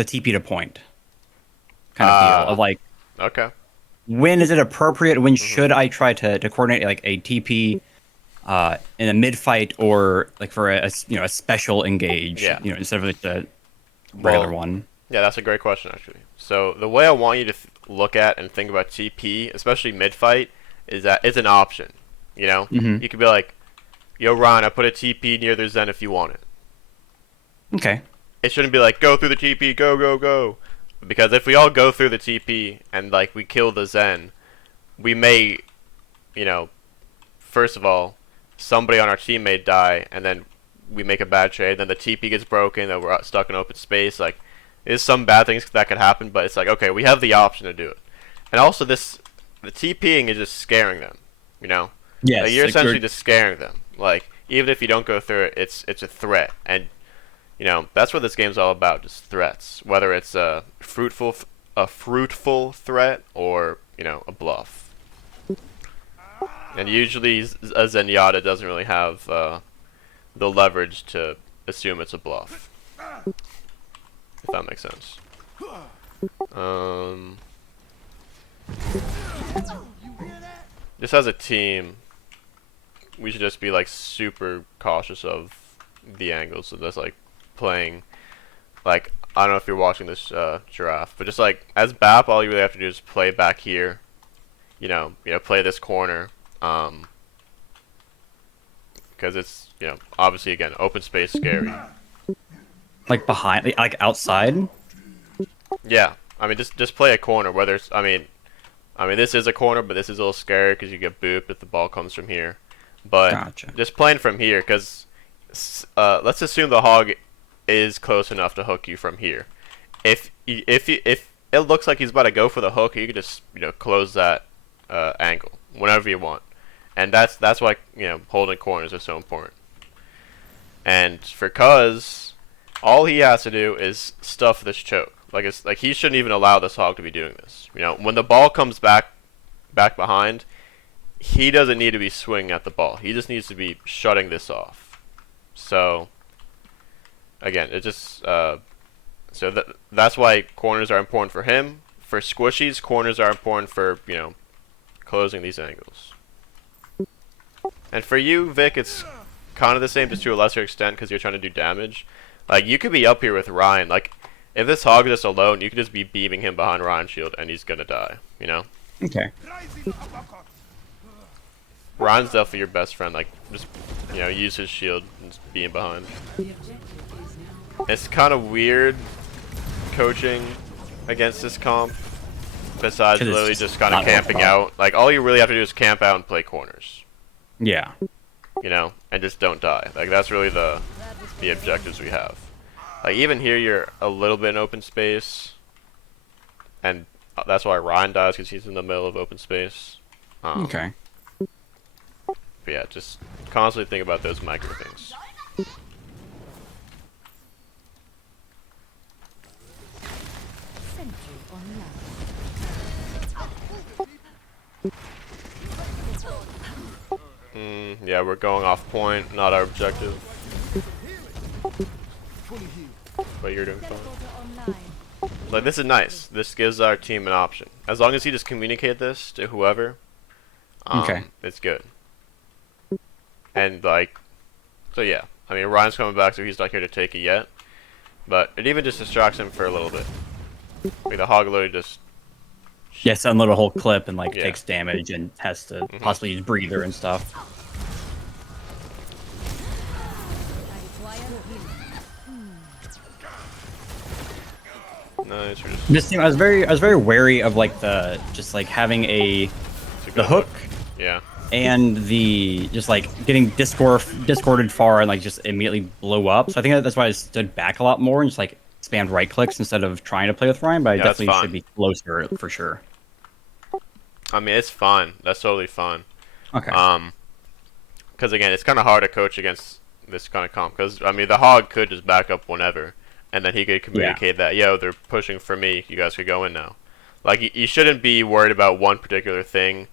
the TP to point kind of deal of like Okay. when is it appropriate? When Mhm. should I try to coordinate like a TP in a mid fight or like for a special engage, Yeah. instead of like the regular Well, one. yeah, that's a great question actually. So the way I want you to look at and think about TP, especially mid fight, is that it's an option. You know, Hmm. you could be like, "Yo, Ron, I put a TP near their Zen if you want it." Okay. It shouldn't be like, "Go through the TP, go, go, go," because if we all go through the TP and like we kill the Zen, we may, you know, first of all, somebody on our team may die, and then we make a bad trade. Then the TP gets broken, then we're stuck in open space. Like, there's some bad things that could happen, but it's like, okay, we have the option to do it. And also, the TPing is just scaring them. You know, like Yes, you're like essentially just scaring them. Like, even if you don't go through it, it's a threat, and that's what this game's all about, just threats. Whether it's a fruitful threat or a bluff. And usually a Zenyatta doesn't really have the leverage to assume it's a bluff, if that makes sense. Um, just as a team, we should just be like super cautious of the angles. So that's like playing, like I don't know if you're watching this giraffe, but just like as BAP, all you really have to do is play back here. Play this corner. Because it's obviously again open space scary. like behind, like outside. Yeah, I mean just play a corner. Whether it's I mean this is a corner, but this is a little scary because you get booped if the ball comes from here. But Gotcha. just playing from here, because let's assume the hog is close enough to hook you from here. If it looks like he's about to go for the hook, you can just close that angle whenever you want, and that's why holding corners is so important. And for Cuz, all he has to do is stuff this choke. Like he shouldn't even allow this hog to be doing this. When the ball comes back behind, he doesn't need to be swinging at the ball. He just needs to be shutting this off. So again, it just that's why corners are important for him. For squishies, corners are important for closing these angles. And for you, Vic, it's kind of the same, just to a lesser extent, because you're trying to do damage. Like, you could be up here with Ryan. Like, if this hog is just alone, you could just be beaming him behind Ryan's shield, and he's gonna die. Okay. Ryan's definitely your best friend. Like, just use his shield and just beam behind. It's kind of weird coaching against this comp. Besides 'Cause it's literally just kind of not camping worthwhile. out. Like, all you really have to do is camp out and play corners. Yeah. And just don't die. Like, that's really the objectives we have. Like, even here, you're a little bit in open space, and that's why Ryan dies, because he's in the middle of open space. Okay. But yeah, just constantly think about those micro things. Yeah, we're going off point, not our objective. But you're doing fine. Like, this is nice. This gives our team an option. As long as you just communicate this to whoever, Okay. it's good. And, like, so yeah. I mean, Ryan's coming back, so he's not here to take it yet. But it even just distracts him for a little bit. Like, the hog literally just... Yeah, unload a whole clip and like Yeah. takes damage and has to possibly use breather and stuff. Nice. We're This team, I was very wary of like the just like having to the go hook Yeah. and the just like getting discorded far and like just immediately blow up. So I think that's why I stood back a lot more and just like spammed right clicks instead of trying to play with Ryan. But I Yeah, that's definitely fine. should be closer for sure. I mean, it's fine. That's totally fine. Okay. Because again, it's kind of hard to coach against this kind of comp. Because I mean, the hog could just back up whenever, and then he could communicate that, yo, they're pushing for me. You guys could go in now. Like, you shouldn't be worried about one particular thing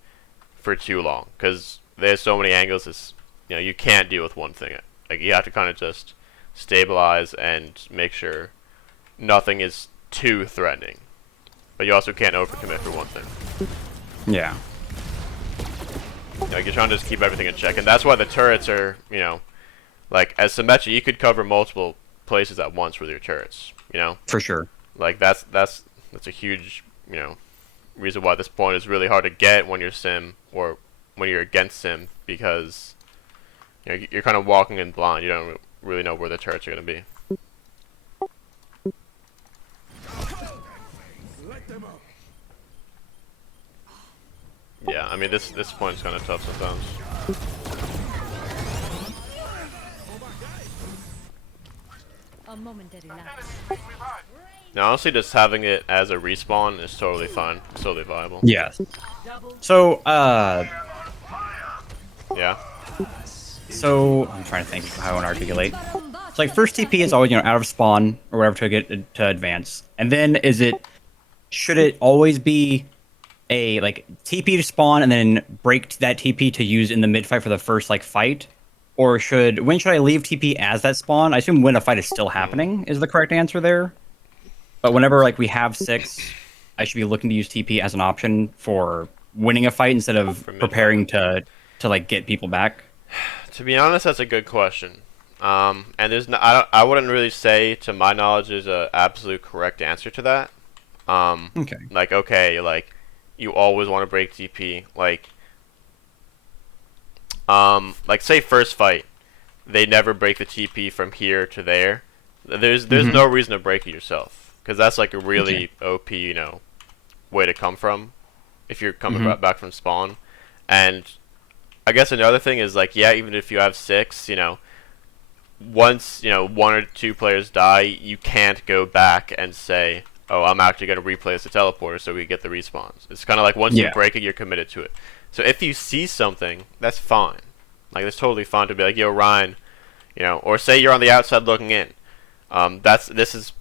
for too long, because there's so many angles. It's, you can't deal with one thing. Like, you have to kind of just stabilize and make sure nothing is too threatening, but you also can't overcommit for one thing. Yeah. Like, you're trying to just keep everything in check, and that's why the turrets are, you know, like, as Symmetra, you could cover multiple places at once with your turrets, you know? For sure. Like, that's a huge, you know, reason why this point is really hard to get when you're Sim, or when you're against Sim, because, you know, you're kind of walking in blind. You don't really know where the turrets are going to be. Yeah, I mean, this point is kind of tough sometimes. A momentary lapse. Now, honestly, just having it as a respawn is totally fine. It's totally viable. Yes. So, Yeah. So I'm trying to think how I want to articulate. So like first TP is always, you know, out of spawn or whatever to get to advance, and then should it always be a like TP to spawn and then break that TP to use in the mid fight for the first like fight, or when should I leave TP as that spawn? I assume when a fight is still happening is the correct answer there. But whenever like we have 6, I should be looking to use TP as an option for winning a fight instead of preparing to like get people back. To be honest, that's a good question. And there's no, I wouldn't really say, to my knowledge, there's a absolute correct answer to that. Okay. Like you always want to break TP. Like say first fight, they never break the TP from here to there. There's no reason to break it yourself, because that's like a really OP, you know, way to come from if you're coming back from spawn. And I guess another thing is, like, yeah, even if you have 6, you know, once, you know, 1 or 2 players die, you can't go back and say, oh, I'm actually going to replay as a teleporter so we get the respawns. It's kind of like once you break it, you're committed to it. So if you see something, that's fine. Like, it's totally fine to be like, yo, Ryan, you know, or say you're on the outside looking in. This is,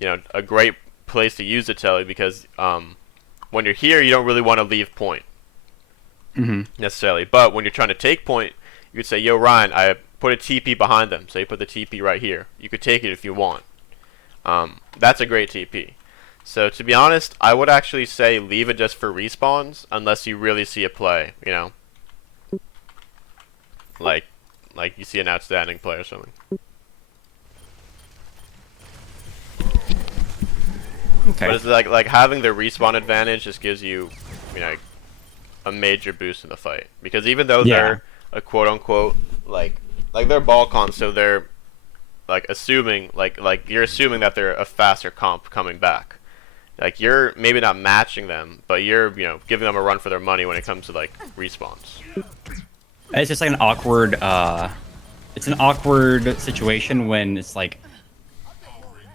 you know, a great place to use the tele, because when you're here, you don't really want to leave point. Necessarily, but when you're trying to take point, you could say, yo, Ryan, I put a TP behind them, so you put the TP right here. You could take it if you want. That's a great TP. So to be honest, I would actually say leave it just for respawns, unless you really see a play, you know, like you see an outstanding play or something. Okay. But it's like having the respawn advantage just gives you, you know, a major boost in the fight, because even though they're a quote unquote like they're ball comp, so they're like assuming like you're assuming that they're a faster comp coming back. Like, you're maybe not matching them, but you're, you know, giving them a run for their money when it comes to like respawns. It's just like an awkward situation when it's like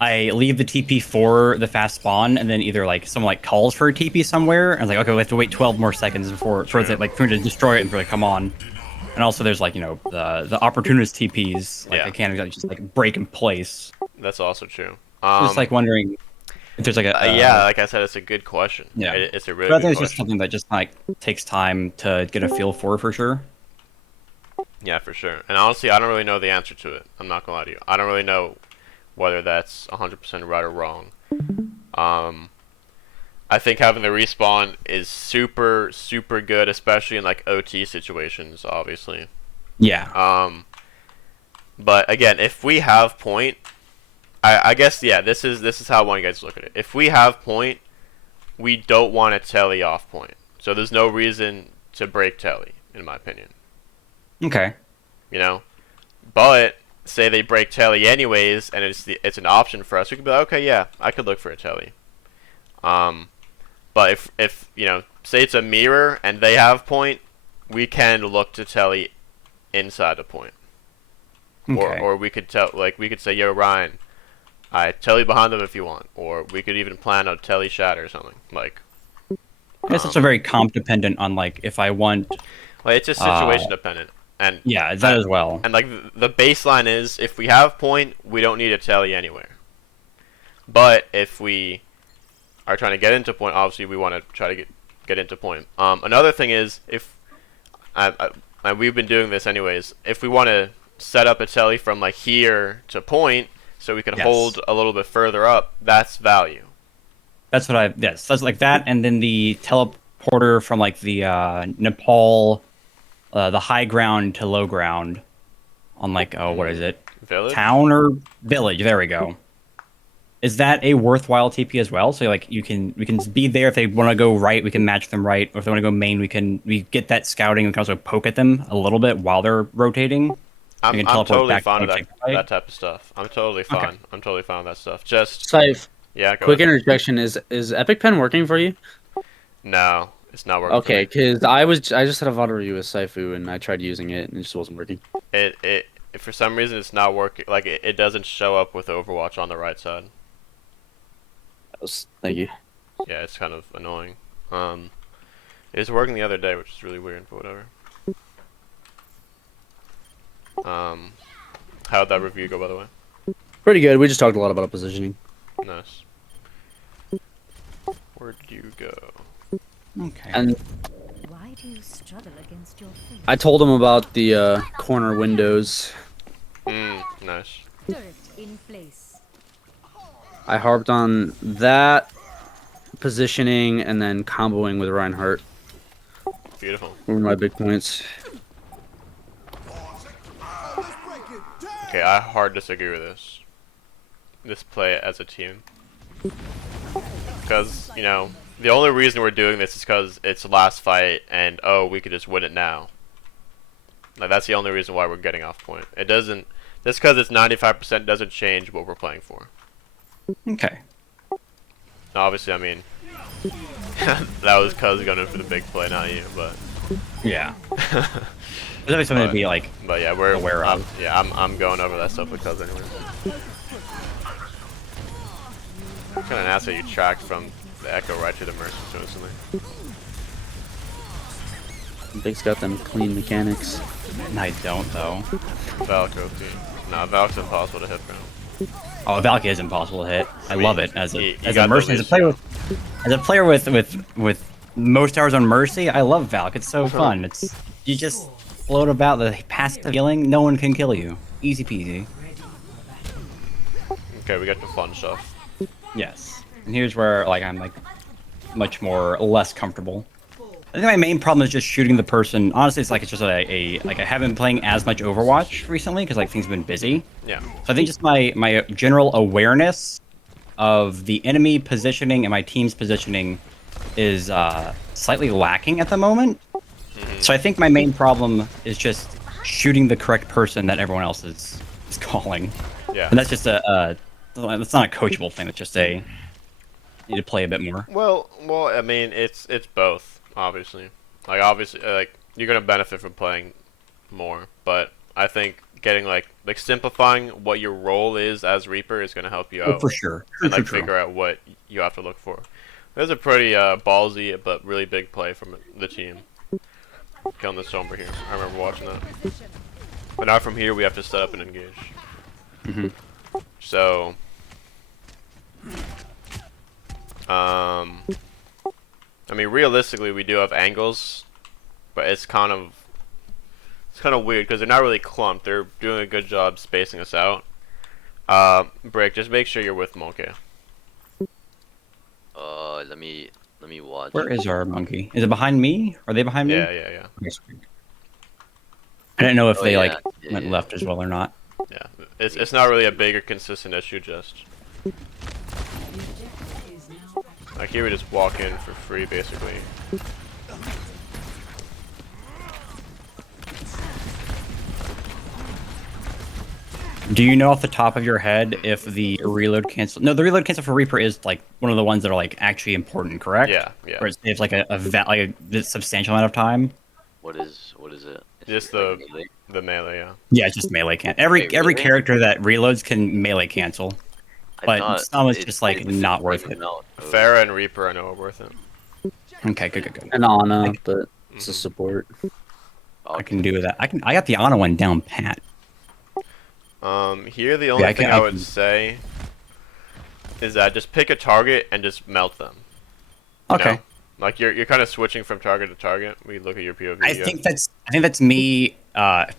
I leave the TP for the fast spawn, and then either like someone like calls for a TP somewhere, and it's like, okay, we have to wait 12 more seconds for it, like for it to destroy it and for it to come on. And also there's like, you know, the opportunist TPs, like they can't exactly just like break in place. That's also true. Just like wondering if there's like a yeah, like I said, it's a good question. Yeah, it's a really but I good think it's question. just something that just like takes time to get a feel for sure. Yeah, for sure. And honestly, I don't really know the answer to it. I'm not gonna lie to you. I don't really know whether that's 100% right or wrong. I think having the respawn is super good, especially in like OT situations, obviously. Yeah. But again, if we have point, I guess, yeah, this is how I want you guys to look at it. If we have point, we don't want to telly off point. So there's no reason to break telly, in my opinion. Okay. You know, but say they break telly anyways, and it's an option for us, we could be like, okay, yeah, I could look for a telly. But if you know, say it's a mirror and they have point, we can look to telly inside the point. Okay. Or we could we could say, yo, Ryan, I telly behind them if you want, or we could even plan a telly shatter or something. Like, I guess it's a very comp dependent on like if I want. Well, it's just situation dependent. And yeah, that as well. And like the baseline is, if we have point, we don't need a telly anywhere. But if we are trying to get into point, obviously we want to try to get into point. Another thing is, if we've been doing this anyways, if we want to set up a telly from like here to point, so we can Yes. hold a little bit further up. That's value. That's what I yes. That's like that, and then the teleporter from like the Nepal, the high ground to low ground, on like what is it? Village. Town or village? There we go. Is that a worthwhile TP as well? So like we can be there if they want to go right, we can match them right, or if they want to go main, we get that scouting. We can also poke at them a little bit while they're rotating. I'm can teleport totally back fine to with take the fight. that type of stuff. I'm totally fine. Okay. I'm totally fine with that stuff. Just Scythe, yeah. Go quick ahead. interjection: is Epic Pen working for you? No, it's not working. Okay, For me. because I just had a VOD review with Saifu and I tried using it and it just wasn't working. It for some reason it's not working. Like it doesn't show up with Overwatch on the right side. Thank you. Yeah, it's kind of annoying. It was working the other day, which is really weird, but whatever. How'd that review go, by the way? Pretty good. We just talked a lot about positioning. Nice. Where did you go? Okay. And Why do you struggle against your fate? I told him about the corner windows. Nice. Turret in place. I harped on that positioning and then comboing with Reinhardt Beautiful. were my big points. Okay, I hard disagree with this. This play as a team. Because, you know, the only reason we're doing this is because it's the last fight and, oh, we could just win it now. Like, that's the only reason why we're getting off point. It doesn't, just because it's 95% doesn't change what we're playing for. Okay. Now, obviously, I mean, that was Cuz going in for the big play, not you, but... Yeah. There's something to be like. But yeah, we're aware of. Yeah, I'm going over that stuff with Cuz anyway. Kind of nasty you tracked from the Echo right to the Mercy so instantly. Big's got them clean mechanics. I don't though. Valk OP. Nah, Valk's impossible to hit, bro. Oh, Valky is impossible to hit. I love it as you a got the mercy. As a player with most hours on Mercy, I love Valk. It's so fun. It's you just float about the passive healing. No one can kill you. Easy peasy. Okay, we got the fun stuff. Yes. And here's where like I'm like much more less comfortable. I think my main problem is just shooting the person. Honestly, it's just like I haven't been playing as much Overwatch recently because like things have been busy. Yeah. So I think just my general awareness of the enemy positioning and my team's positioning is slightly lacking at the moment. So I think my main problem is just shooting the correct person that everyone else is calling. Yeah. And that's just that's not a coachable thing. It's just you need to play a bit more. Well, I mean, it's both, obviously. Like obviously, like you're gonna benefit from playing more, but I think getting like simplifying what your role is as Reaper is gonna help you out. Oh, for sure. And like True. figure out what you have to look for. There's a pretty ballsy but really big play from the team. Killing the Sombra here. I remember watching that. But now from here we have to set up and engage. So, I mean, realistically, we do have angles, but it's kind of weird because they're not really clumped. They're doing a good job spacing us out. Brick, just make sure you're with them, okay? Let me watch. Where is our monkey? Is it behind me? Are they behind me? Yeah. Okay, sweet. I didn't know if Oh, they yeah, went yeah. left as well or not. Yeah, it's not really a big or consistent issue. Just like here, we just walk in for free, basically. Do you know off the top of your head if the reload cancel? No, the reload cancel for Reaper is like one of the ones that are like actually important, correct? Yeah. Where it saves like a substantial amount of time. What is it? Just like the melee? the melee, yeah. Yeah, it's just melee can. Every Wait, really? character that reloads can melee cancel, I but thought some is it just like plays the not same worth it. amount of- Pharah and Reaper I know are worth it. Okay, good. And Ana, but it's a support. I can do that. I got the Ana one down pat. Here the only I thing can- I I would can- say is that just pick a target and just melt them. You Okay. know? Like you're kind of switching from target to target. We look at your POV. I think that's me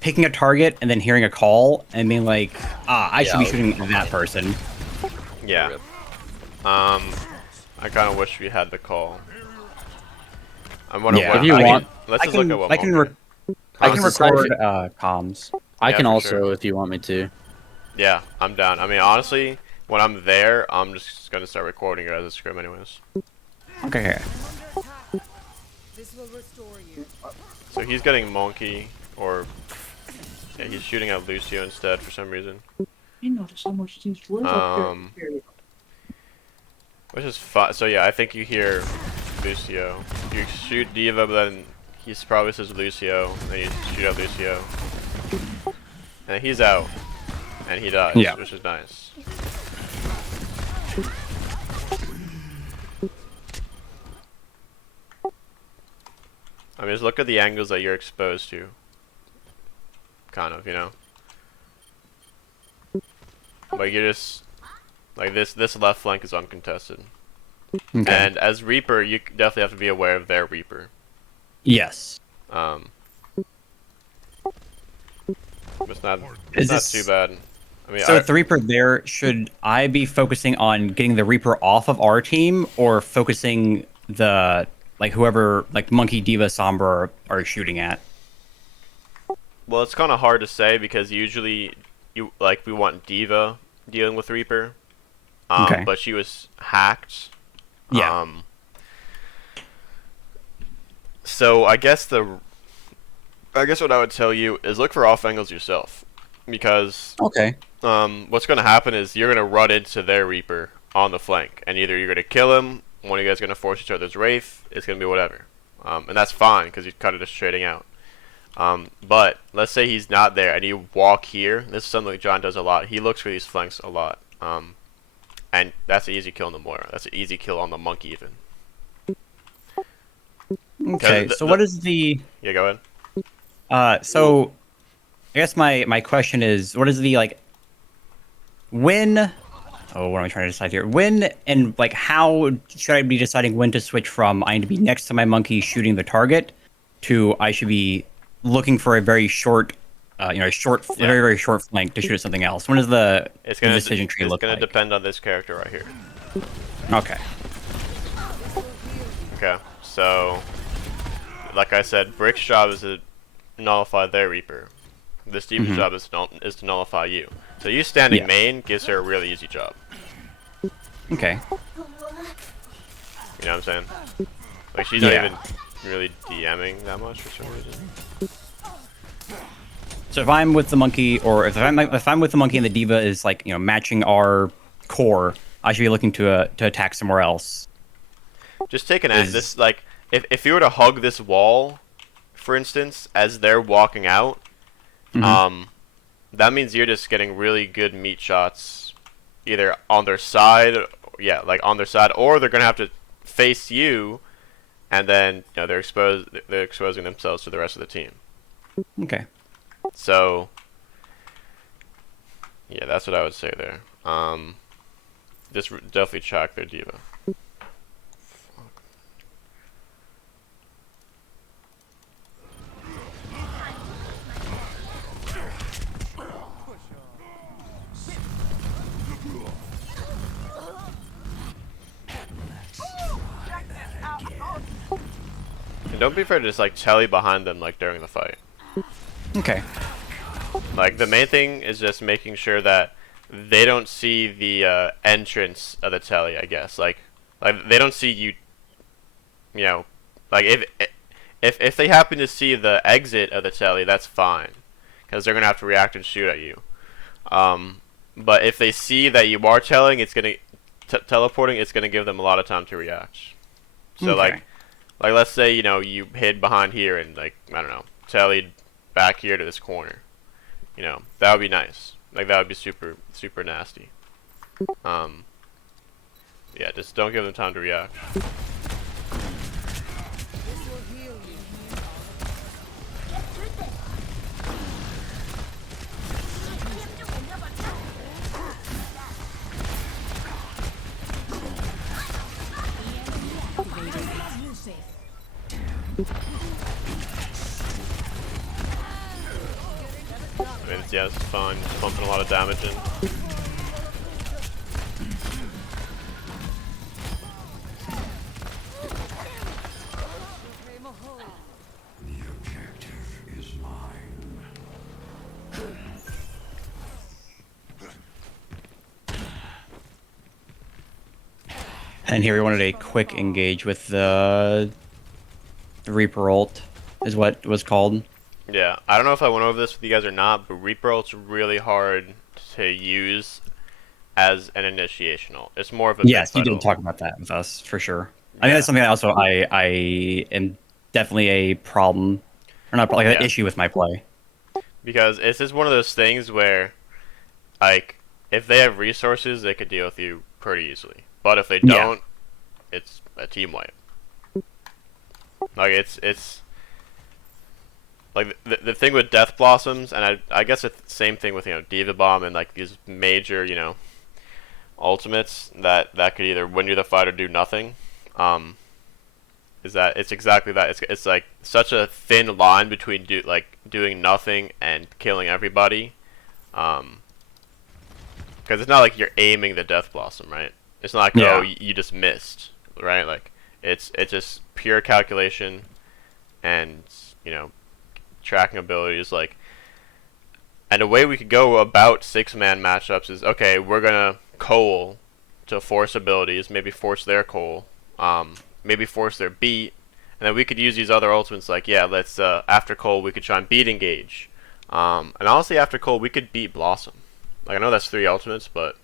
picking a target and then hearing a call and being like, I should be shooting at that person. Yeah. Rip. I kind of wish we had the call. I'm wondering Yeah. what If you want, let's just look at what I can Monkey- I can Decide if record comms. I Yeah, can for also, sure. if you want me to. Yeah, I'm down. I mean, honestly, when I'm there, I'm just gonna start recording it as a scrim, anyways. Okay. This will restore you. So he's getting Monkey, or yeah, he's shooting at Lucio instead for some reason. Which is fun. So yeah, I think you hear Lucio. You shoot Diva, but then he probably says Lucio, and then you shoot at Lucio, and he's out, and he dies, Yeah. which is nice. I mean, just look at the angles that you're exposed to. Kind of, you know. Like you're just like this left flank is uncontested. Okay. And as Reaper, you definitely have to be aware of their Reaper. Yes. It's not Is not this- too bad. I mean, So with the Reaper there, should I be focusing on getting the Reaper off of our team or focusing the like whoever like Monkey, Diva, Sombra are shooting at? well, it's kind of hard to say because usually we want Diva dealing with Reaper. Okay. But she was hacked. Yeah. So I guess what I would tell you is look for off angles yourself, because Okay. what's going to happen is you're going to run into their Reaper on the flank, and either you're going to kill him, one of you guys is going to force each other's Wraith, it's going to be whatever, and that's fine because you're kind of just trading out. But let's say he's not there, and you walk here. This is something that John does a lot. He looks for these flanks a lot, and that's an easy kill on the Moira. That's an easy kill on the Monkey even. Okay. So what is the Yeah, go ahead. so I guess my question is, what is the like when what am I trying to decide here? When and like how should I be deciding when to switch from I need to be next to my Monkey shooting the target to I should be looking for a very short a very, very short flank to shoot at something else? When does the decision tree look like? It's gonna depend on this character right here. Okay. Okay, so like I said, Brick's job is to nullify their Reaper. This Demon's job is to nullify you. So you standing Yeah. main gives her a really easy job. Okay. You know what I'm saying? Like she's not Yeah. even really DMing that much for some reason. So if I'm with the Monkey, or if I'm with the Monkey and the Diva is like matching our core, I should be looking to attack somewhere else. Just take an this like if you were to hug this wall, for instance, as they're walking out, that means you're just getting really good meat shots, either on their side, on their side, or they're gonna have to face you, and then they're exposing themselves to the rest of the team. Okay. So yeah, that's what I would say there. Just definitely track their Diva. And don't be afraid to just like telly behind them like during the fight. Okay. Like the main thing is just making sure that they don't see the entrance of the telly, I guess. Like they don't see you. Like if they happen to see the exit of the telly, that's fine, because they're gonna have to react and shoot at you. But if they see that you are teleporting, it's gonna give them a lot of time to react. So Okay. like let's say you hid behind here and I don't know, tellied back here to this corner. That would be nice. Like that would be super super nasty. Yeah, just don't give them time to react. I mean, yeah, it's fine. Just pumping a lot of damage in. And here we wanted a quick engage with the Reaper ult, is what it was called. Yeah, I don't know if I went over this with you guys or not, but Reaper ult's really hard to use as an initiation ult. It's more of a Yes, you mid-fight did ult. talk about that with us for sure. I think Yeah. that's something that also I am definitely a problem, or not like Yeah. an issue with my play. Because it's just one of those things where, like, if they have resources, they could deal with you pretty easily. But if they Yeah. don't, it's a team wipe. Like, it's like the thing with Death Blossoms, and I guess it's the same thing with, you know, Diva Bomb and, like, these major, you know, ultimates that could either win you the fight or do nothing. Is that it's exactly that. It's like such a thin line between doing nothing and killing everybody. Because it's not like you're aiming the Death Blossom, right? It's not like, Yeah. oh, you just missed, right? Like it's just pure calculation and, you know, tracking abilities. Like, and the way we could go about 6-man matchups is, okay, we're gonna coal to force abilities, maybe force their coal, maybe force their beat, and then we could use these other ultimates. Like, yeah, let's after coal we could try and beat engage, and honestly after coal we could beat Blossom. Like, I know that's 3 ultimates, but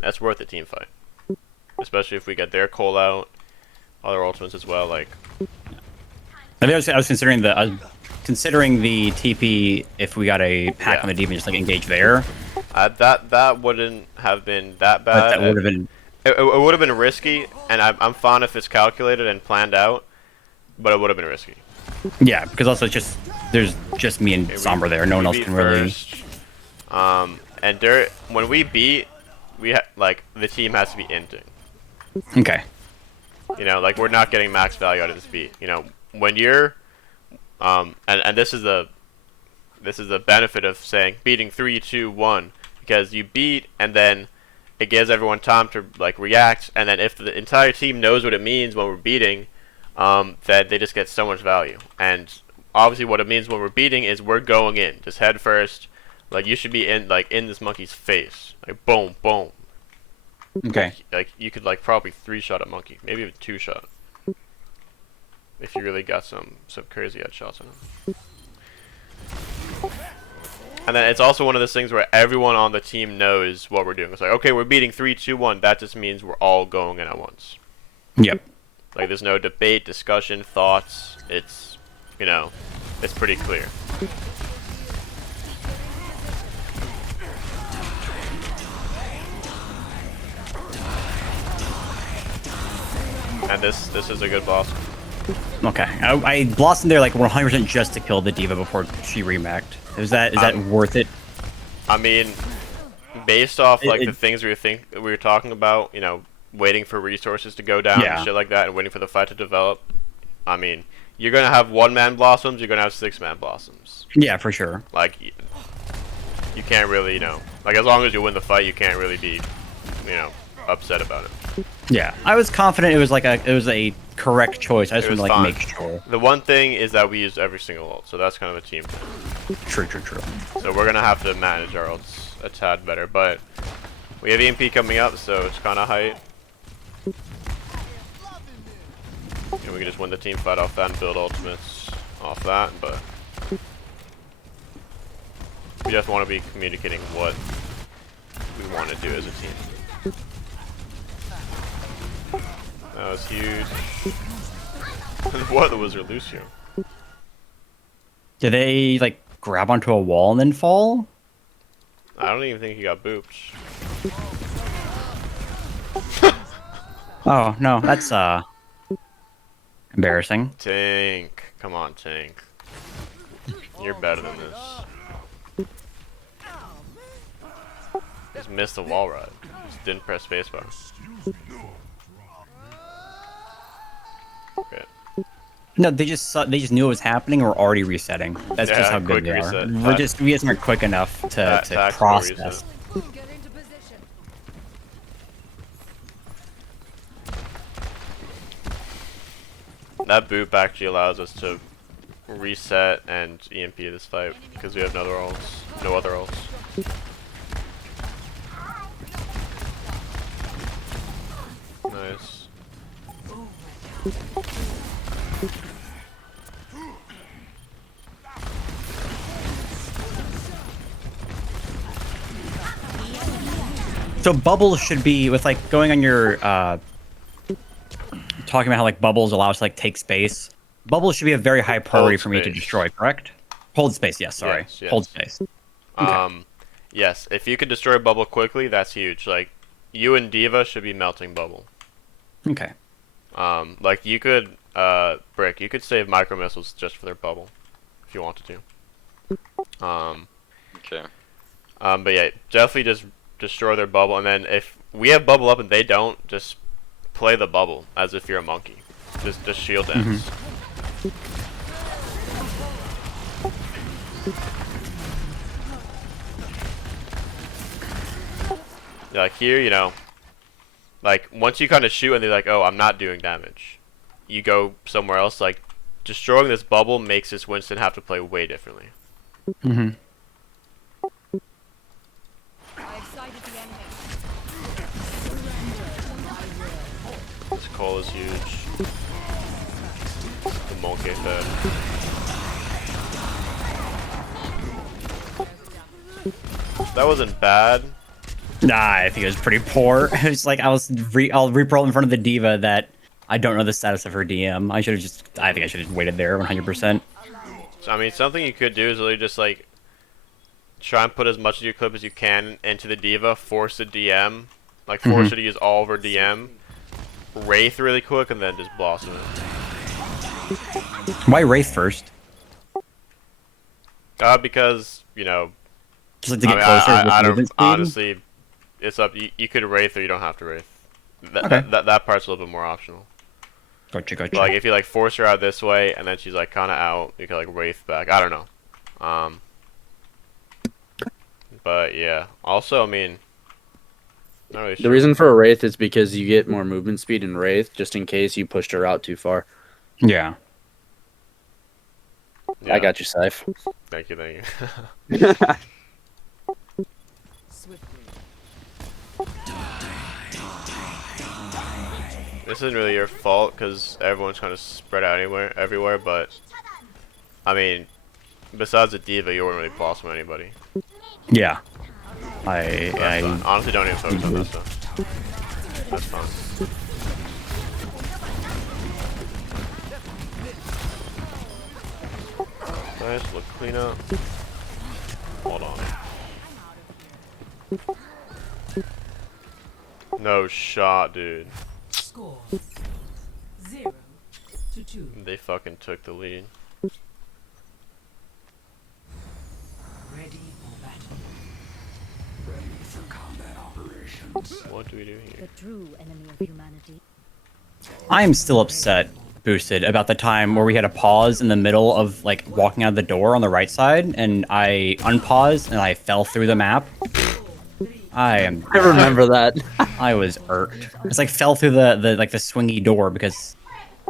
that's worth a team fight, especially if we get their coal out, other ultimates as well. Like, I think I was considering the TP if we got a pack Yeah. on the deep and just like engage there. that wouldn't have been that But bad. that would have been It would have been risky, and I'm fine if it's calculated and planned out, but it would have been risky. yeah, because also it's just there's just me and Okay, Sombra there. No one else beat can really. first. And when we beat, like, the team has to be inting. Okay. You know, like, we're not getting max value out of this beat. You know, when you're, and this is the benefit of saying beating 3, 2, 1, because you beat and then it gives everyone time to, like, react, and then if the entire team knows what it means when we're beating, that they just get so much value. And obviously what it means when we're beating is we're going in, just head first. Like, you should be in this monkey's face. Like, boom, boom. Okay. Like, you could, like, probably 3-shot a monkey, maybe even 2-shot. If you really got some crazy headshots on him. And then it's also one of those things where everyone on the team knows what we're doing. It's like, okay, we're beating 3, 2, 1. That just means we're all going in at once. Yep. Like, there's no debate, discussion, thoughts. It's, you know, it's pretty clear. And this is a good boss. Okay. I blossomed there like 100% just to kill the diva before she remacked. Is that worth it? I mean, based off, like, It- the things we were talking about, you know, waiting for resources to go down Yeah. and shit like that, and waiting for the fight to develop. I mean, you're gonna have 1-man blossoms. You're gonna have 6-man blossoms. Yeah, for sure. Like, you can't really, you know, like, as long as you win the fight, you can't really be, you know, upset about it. Yeah, I was confident it was a correct choice. I just It wanted was to like fine. make sure. The one thing is that we used every single ult, so that's kind of a team thing. True, true, true. So we're gonna have to manage our ults a tad better, but we have EMP coming up, so it's kind of hype. And we can just win the team fight off that and build ultimates off that, but we just want to be communicating what we want to do as a team. That was huge. What was Lucio? Did they like grab onto a wall and then fall? I don't even think he got booped. Oh no, that's embarrassing. Tank. Come on, Tank. You're better than this. Just missed the wall ride. Just didn't press spacebar. Okay. No, they just knew it was happening or already resetting. That's just Yeah, how good quick they are. reset. We just aren't quick enough to Tactical process. reset. Get into position. That boop actually allows us to reset and EMP this fight because we have no other ults. Nice. So bubbles should be with like going on your talking about how like bubbles allow us to like take space. Bubbles should be a very high priority Hold for me to space. destroy, correct? Hold space, yes, sorry. Yes, yes. Hold space. Yes, if you can destroy a bubble quickly, that's huge. Like, you and D.Va should be melting bubble. Okay. Like you could, Brick, you could save micro missiles just for their bubble, if you wanted to. Okay. But yeah, definitely just destroy their bubble, and then if we have bubble up and they don't, just play the bubble as if you're a monkey. Just shield dance. Yeah, like here, you know, like once you kind of shoot and they're like, oh, I'm not doing damage, you go somewhere else. Like destroying this bubble makes this Winston have to play way differently. Mm-hmm. I've sighted the enemy. This Cole is huge. The monkey fed. That wasn't bad. Nah, I think it was pretty poor. It was like I'll re-roll in front of the diva that I don't know the status of her DM. I think I should have waited there 100%. So, I mean, something you could do is really just like try and put as much of your clip as you can into the diva, force the DM, like force her to use all of her DM, Wraith really quick, and then just blossom it. Why Wraith first? Because, you know, Just like to get I mean, closer with I don't, movement speed? honestly, it's up. You could Wraith or you don't have to Wraith. That part's a little bit more optional. Gotcha. But, like, if you, like, force her out this way, and then she's, like, kind of out, you can, like, Wraith back. I don't know. But, yeah. Also, I mean, not really The sure. reason for a Wraith is because you get more movement speed in Wraith, just in case you pushed her out too far. Yeah. Yeah. I got you, Scythe. Thank you. Swiftly. This isn't really your fault, because everyone's kind of spread out everywhere, but, I mean, besides the diva, you weren't really blossom anybody. Yeah. That's fine. Honestly, don't even focus on that stuff. That's fine. Nice, look clean up. Hold on. No shot, dude. Score 0-2. They fucking took the lead. Ready for battle. What do we do here? The true enemy of humanity. I am still upset, Boosted, about the time where we had a pause in the middle of like walking out of the door on the right side, and I unpaused and I fell through the map. I remember that. I was irked. It's like fell through the like the swingy door because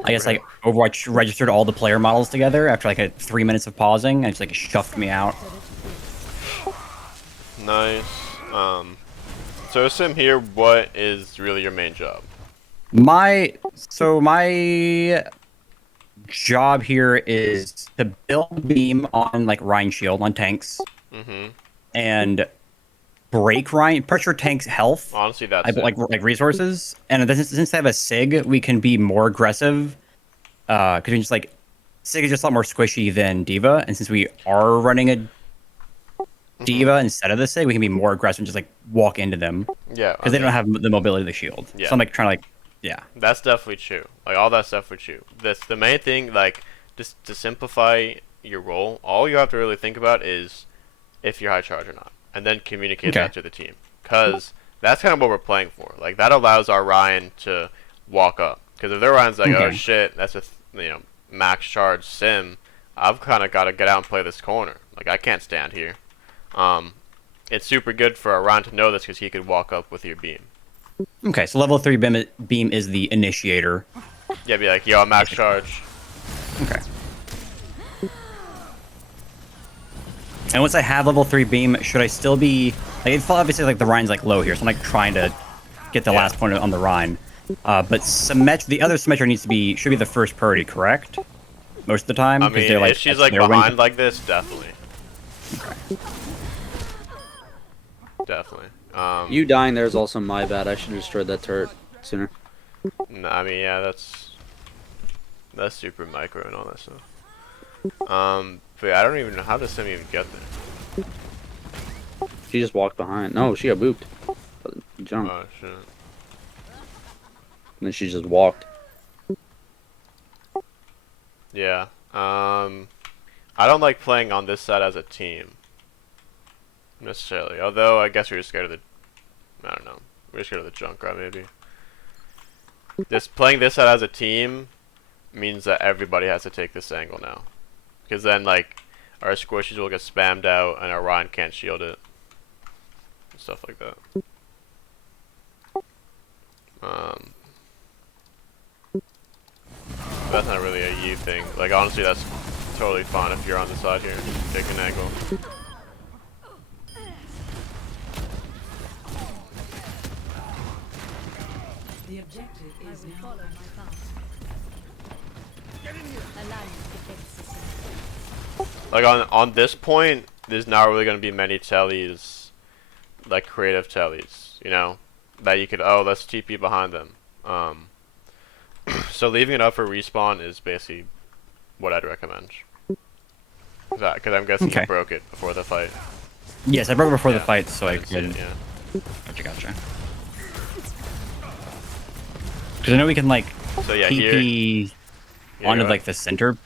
I guess like Overwatch registered all the player models together after like 3 minutes of pausing and it's like it shoved me out. Nice. So Sim here, what is really your main job? My job here is to build beam on like Rhine shield on tanks and break pressure tanks health. Honestly, that's it. like resources, and then since they have a sig, we can be more aggressive. Because we just like sig is just a lot more squishy than diva, and since we are running a diva instead of the sig, we can be more aggressive and just like walk into them. Yeah, because they don't have the mobility of the shield. Yeah. So I'm like trying to like, yeah. That's definitely true. Like all that stuff with you. The main thing, like just to simplify your role, all you have to really think about is if you're high charge or not, and then communicate that to the team. Because that's kind of what we're playing for. Like that allows our Ryan to walk up. Because if their Ryan's like, oh shit, that's a max charge sim, I've kind of got to get out and play this corner. Like, I can't stand here. It's super good for Orion to know this because he could walk up with your beam. Okay, so level 3 beam is the initiator. Yeah, be like, yo, I'm max charge. Okay. And once I have level 3 beam, should I still be like? It's obviously like the Rhine's like low here, so I'm like trying to get the Yeah. last point on the Rhine. But the other Symmetra should be the first priority, correct? Most of the time. I 'Cause mean, they're, if she's at like their range. behind like this, definitely. Definitely. You dying there is also my bad. I should have destroyed that turret sooner. No, I mean, yeah, that's super micro and all that stuff. But yeah, I don't even know how does Sim even get there. She just walked behind. No, she got booped. Jump. Oh shit. And then she just walked. Yeah. I don't like playing on this side as a team. Necessarily. Although I guess we're just scared of the I don't know. We're scared of the Junkrat maybe. Playing this side as a team means that everybody has to take this angle now. Because then like our squishies will get spammed out and our Ryan can't shield it. And stuff like that. That's not really a you thing. Like honestly that's totally fine if you're on the side here. Take an angle. The objective I is will now follow my path. Alliance defense system. Like on this point, there's not really gonna be many tellies, like creative tellies, you know, that you could let's TP behind them. So leaving it up for respawn is basically what I'd recommend. Because I'm guessing Okay. you broke it before the fight. Yes, I broke before the Yeah, fight, so I didn't see it, could. yeah. Gotcha. Because I know we can like So yeah, TP Yeah, onto go like the center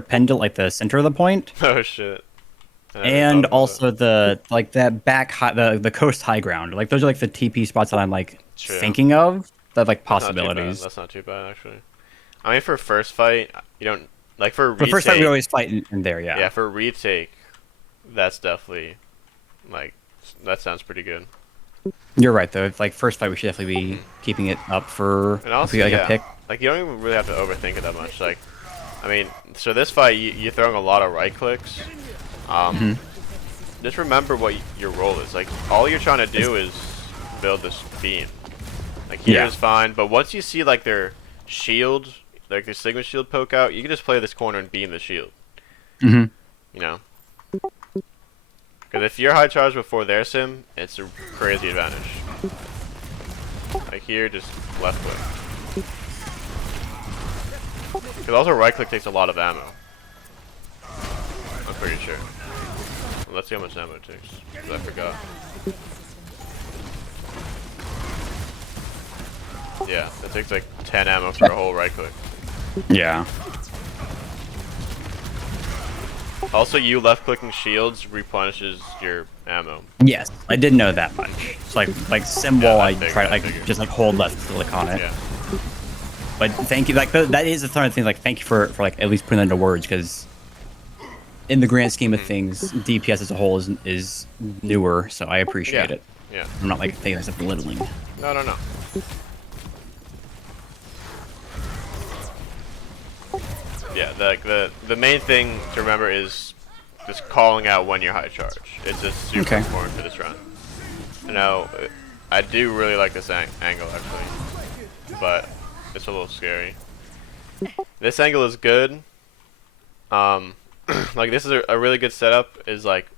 pendant, like the center of the point, ahead. Oh shit. I never and thought about also the like that back high, the coast high ground. Like those are like the TP spots that I'm like True. thinking of. That like that. That's not too bad. possibilities. That's not too bad actually. I mean, for first fight, you don't like for The first time we retake- always fight in there, yeah. Yeah, for retake, that's definitely like that sounds pretty good. You're right though. If, like first fight, we should definitely be keeping it up for And also, if we get, like yeah, a pick. like you don't even really have to overthink it that much. Like, I mean, so this fight, you're throwing a lot of right clicks. Just remember what your role is. Like, all you're trying to do is build this beam. Like here Yeah. is fine, but once you see like their shield, like their Sigma shield poke out, you can just play this corner and beam the shield. Mm-hmm. You know. Because if you're high charge before their sim, it's a crazy advantage. Like here, just left click. Because also right click takes a lot of ammo. I'm pretty sure. Well, let's see how much ammo it takes. 'Cause I forgot. Yeah, it takes like 10 ammo for a whole right click. Yeah. Also, you left clicking shields replenishes your ammo. Yes, I did know that much. It's like symbol. Yeah, I I figured, try I like figured. just like hold left click on it. Yeah. But thank you. Like that is a thorn thing. Like thank you for like at least putting that into words because in the grand scheme of things, DPS as a whole is newer. So I appreciate Yeah. it. Yeah. I'm not like thinking that's belittling. No, no, no. Yeah, the main thing to remember is just calling out when you're high charge. It's just super Okay. important for this run. You know, I do really like this angle actually, but it's a little scary. This angle is good. Like this is a really good setup. Is like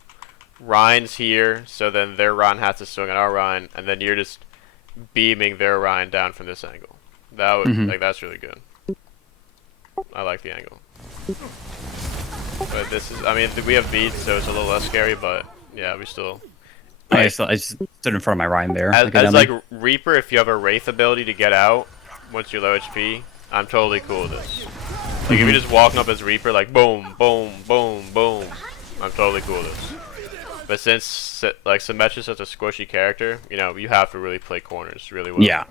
Ryan's here, so then their Ryan has to swing at our Ryan, and then you're just beaming their Ryan down from this angle. That would like that's really good. I like the angle. But this is, I mean, we have beats, so it's a little less scary, but yeah, we still. I just stood in front of my Ryan there. As, like, down like there. Reaper, if you have a Wraith ability to get out once you're low HP, I'm totally cool with this. Like, if you're just walking up as Reaper, like, boom, boom, boom, boom, I'm totally cool with this. But since, like, Symmetra's such a squishy character, you know, you have to really play corners really well. Yeah.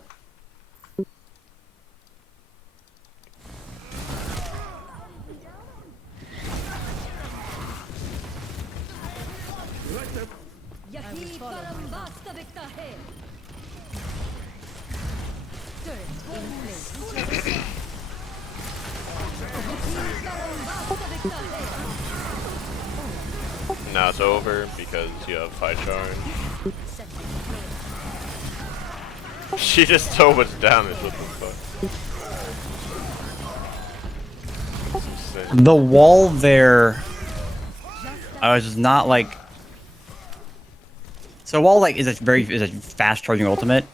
Now it's over because you have fight charge. She just so much damage. What the fuck? That's insane. The wall there, I was just not like. So wall like is a fast charging ultimate.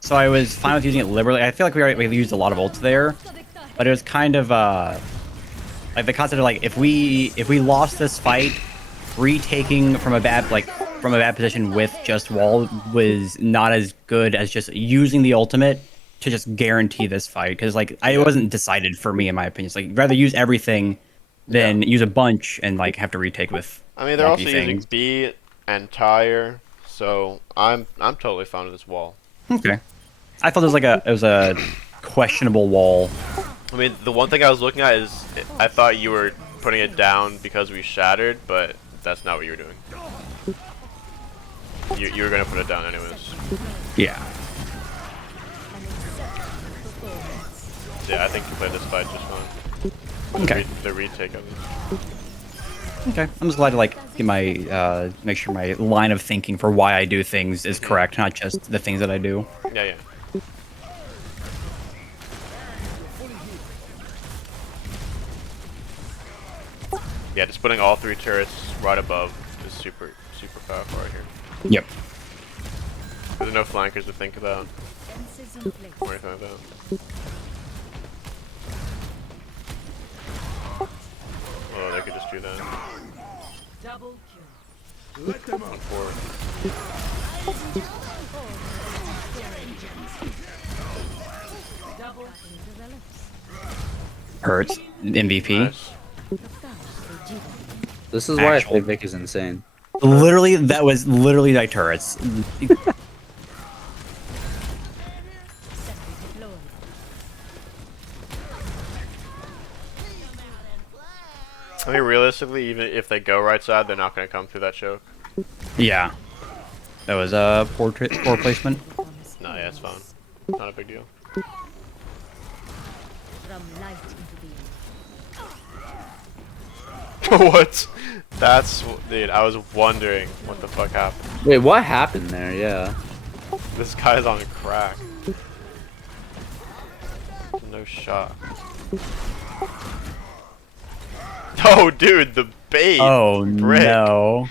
So I was fine with using it liberally. I feel like we used a lot of ults there, but it was kind of like the concept of like if we lost this fight, retaking from a bad position with just wall was not as good as just using the ultimate to just guarantee this fight, because like it wasn't decided for me in my opinion. It's like rather use everything than use a bunch and like have to retake with. I mean, they're also wonky using things. beat and tire, so I'm totally fine with this wall. Okay, I thought it was a questionable wall. I mean, the one thing I was looking at is I thought you were putting it down because we shattered, but that's not what you were doing. You were gonna put it down anyways. Yeah. Yeah, I think you played this fight just fine. Okay. The retake of it. Okay. I'm just glad to like get my make sure my line of thinking for why I do things is correct, not just the things that I do. Yeah, yeah. Yeah, just putting all 3 turrets right above is super powerful right here. Yep. There's no flankers to think about Fences in place. or anything like that. Oh, they could just do that. Double kill. On 4. Double Hurts. MVP. Nice. This is why I Actual- think Vic is insane. Literally, that was literally like turrets. I mean, realistically, even if they go right side, they're not going to come through that choke. Yeah. That was a poor placement. No, yeah, it's fine. Not a big deal. From light into being. What? Dude, I was wondering what the fuck happened. Wait, what happened there? Yeah. This guy's on crack. No shot. Oh, dude, the bait. Oh Brick. no.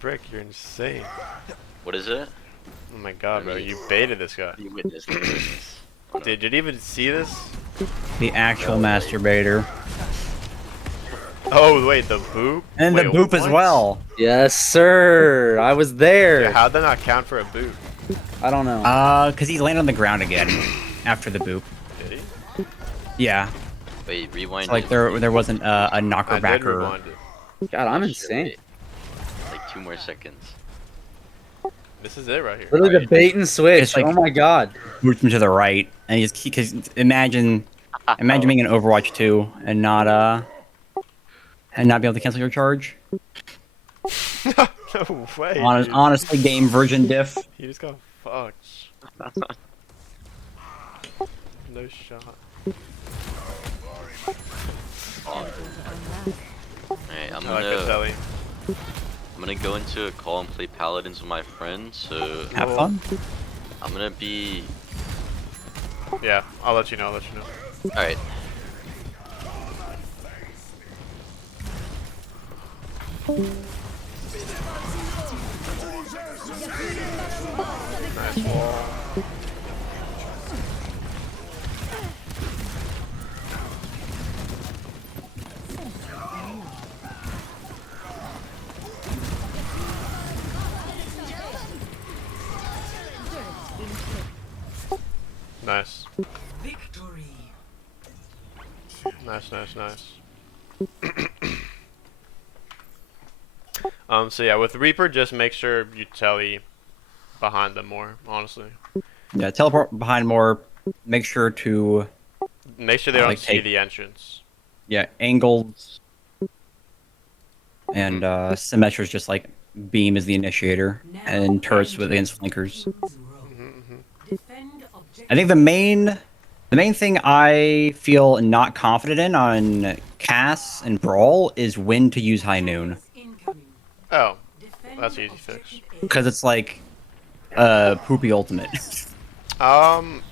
Brick, you're insane. What is it? Oh my god, bro, you baited this guy. You witnessed this. Did you even see this? The actual masturbator. Oh, wait, the boop? And Wait, the boop as what? well. Yes, sir. I was there. Yeah, how'd that not count for a boop? I don't know. Cause he landed on the ground again after the boop. Did he? Yeah. Wait, rewind. So, like it. there wasn't a knocker I did backer. rewind it. God, I'm Sure, insane. wait. Like 2 more seconds. This is it right here. Literally the bait and switch. It's like- Oh my god. Moved him to the right, and he just because imagine being in Overwatch 2 and not be able to cancel your charge. No way. dude. Honestly, game version diff. He just got fucked. No shot. Alright, I like it, Sally. I'm gonna go into a call and play Paladins with my friends, so Have fun. I'm gonna be... Yeah, I'll let you know, Alright. Nice wall. Nice. victory. Nice. So yeah, with Reaper, just make sure you telly behind them more, honestly. Yeah, teleport behind more. Make sure to Make sure they don't Like see take- the entrance. angles and Symmetra's just like beam is the initiator and turrets with against flankers. Defend objective. I think the main The main thing I feel not confident in on Cass and Brawl is when to use High Noon. Incoming. Oh, Defend that's easy fix. objective A. Because it's like poopy ultimate. I mean,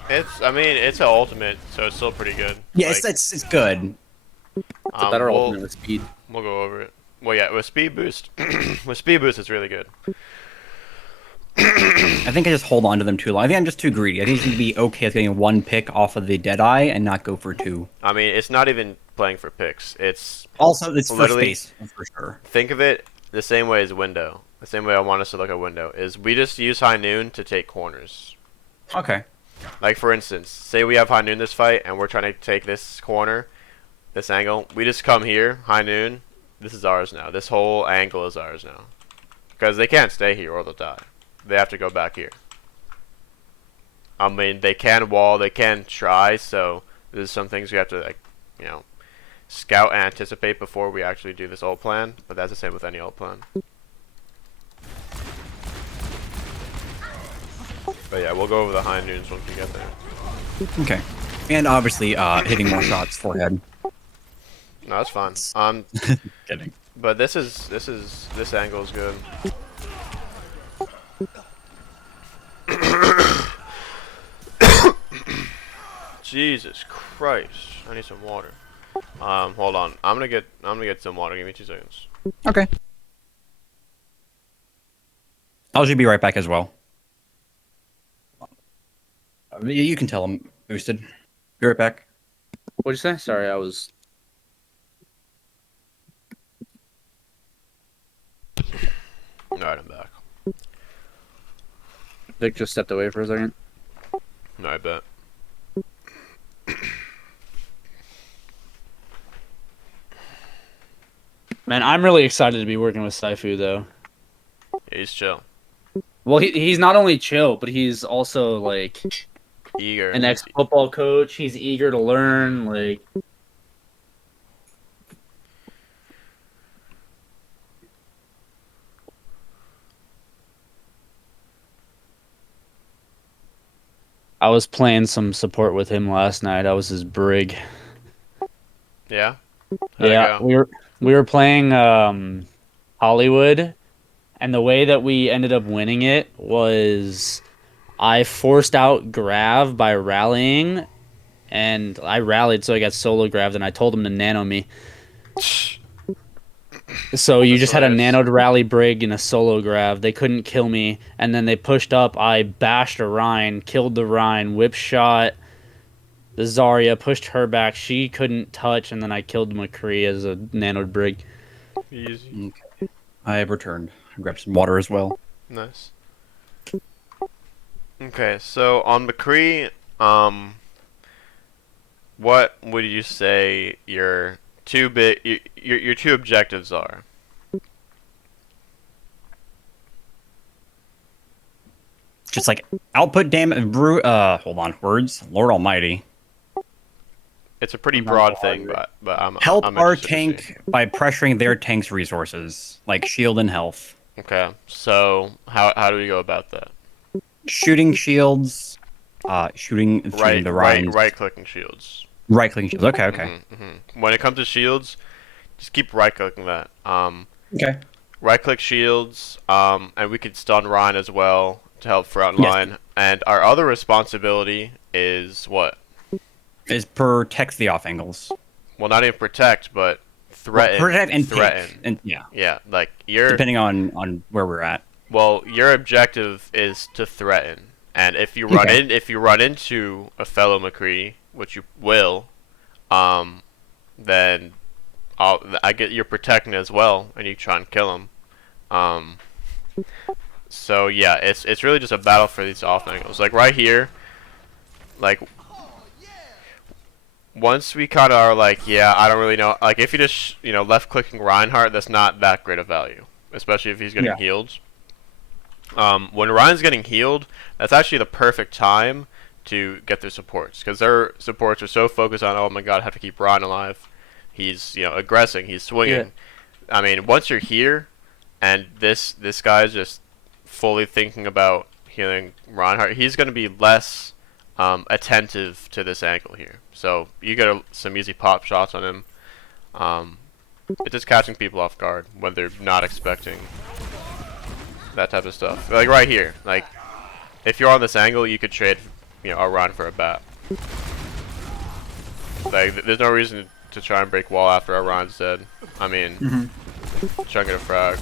it's an ultimate, so it's still pretty good. Yeah, Like, it's good. It's a better we'll, ultimate with speed. we'll go over it. Well, yeah, with speed boost, with speed boost, it's really good. I think I just hold on to them too long. I think I'm just too greedy. I think you need to be okay with getting one pick off of the Deadeye and not go for two. I mean, it's not even playing for picks. It's Also, it's for Literally- space, for sure. think of it the same way as window. The same way I want us to look at window is we just use high noon to take corners. Okay. Like for instance, say we have high noon this fight and we're trying to take this corner, this angle. We just come here, high noon. This is ours now. This whole angle is ours now. Because they can't stay here or they'll die. They have to go back here. I mean, they can wall, they can try, so there's some things we have to, like, you know, scout and anticipate before we actually do this ult plan, but that's the same with any ult plan. But yeah, we'll go over the high noons once we get there. Okay. And obviously, hitting more shots forehead. No, that's fine. Kidding. But this angle is good. Jesus Christ! I need some water. Hold on. I'm gonna get some water. Give me 2 seconds. Okay. I'll just be right back as well. You can tell I'm boosted. Be right back. What'd you say? Sorry, I was. Alright, I'm back. Vic just stepped away for a second. No, I bet. Man, I'm really excited to be working with Saifu, though. Yeah, he's chill. Well, he's not only chill, but he's also, like, Eager. an ex-football coach. He's eager to learn, like... I was playing some support with him last night. I was his brig. Yeah? How'd it Yeah, go? we were playing Hollywood, and the way that we ended up winning it was I forced out Grav by rallying, and I rallied, so I got solo Graved, and I told him to nano me. So you That's just had a hilarious. nanoed rally brig and a solo Grav. They couldn't kill me, and then they pushed up. I bashed a Rhine, killed the Rhine, whip shot the Zarya, pushed her back. She couldn't touch, and then I killed McCree as a nanoed brig. Easy. Okay. I have returned. I grabbed some water as well. Nice. Okay, so on McCree, what would you say your your two objectives are? Just like output damage. Hold on. Words. Lord Almighty. It's a pretty I'm not broad gonna thing, argue. but I'm Help I'm our interested to see. tank by pressuring their tank's resources, like shield and health. Okay, so how do we go about that? Shooting shields. Shooting the Rhines. Right clicking shields. Right clicking shields. Okay. Okay. When it comes to shields, just keep right clicking that. Okay. Right click shields, and we could stun Ryan as well to help front Yes. line. And our other responsibility is what? Is protect the off angles. Well, not even protect, but threaten. Protect and threaten. pick. And yeah, Yeah, like your depending on where we're at. your objective is to threaten. And if you run Okay. if you run into a fellow McCree, which you will, then I get you're protecting as well, and you try and kill him. So yeah, it's really just a battle for these off angles. Like right here, like once we kind of are like, yeah, I don't really know. Like if you just left clicking Reinhardt, that's not that great of value, especially if he's getting Yeah. healed. When Ryan's getting healed, that's actually the perfect time to get their supports, because their supports are so focused on, oh my god, I have to keep Ryan alive. He's aggressing, he's swinging. Yeah. I mean, once you're here, and this guy's just fully thinking about healing Reinhardt, he's going to be less attentive to this angle here. So you get some easy pop shots on him. It's just catching people off guard when they're not expecting that type of stuff. Like right here, like if you're on this angle, you could trade, a run for a bat. Like there's no reason to try and break wall after Orion's dead. I mean, try and get a frag.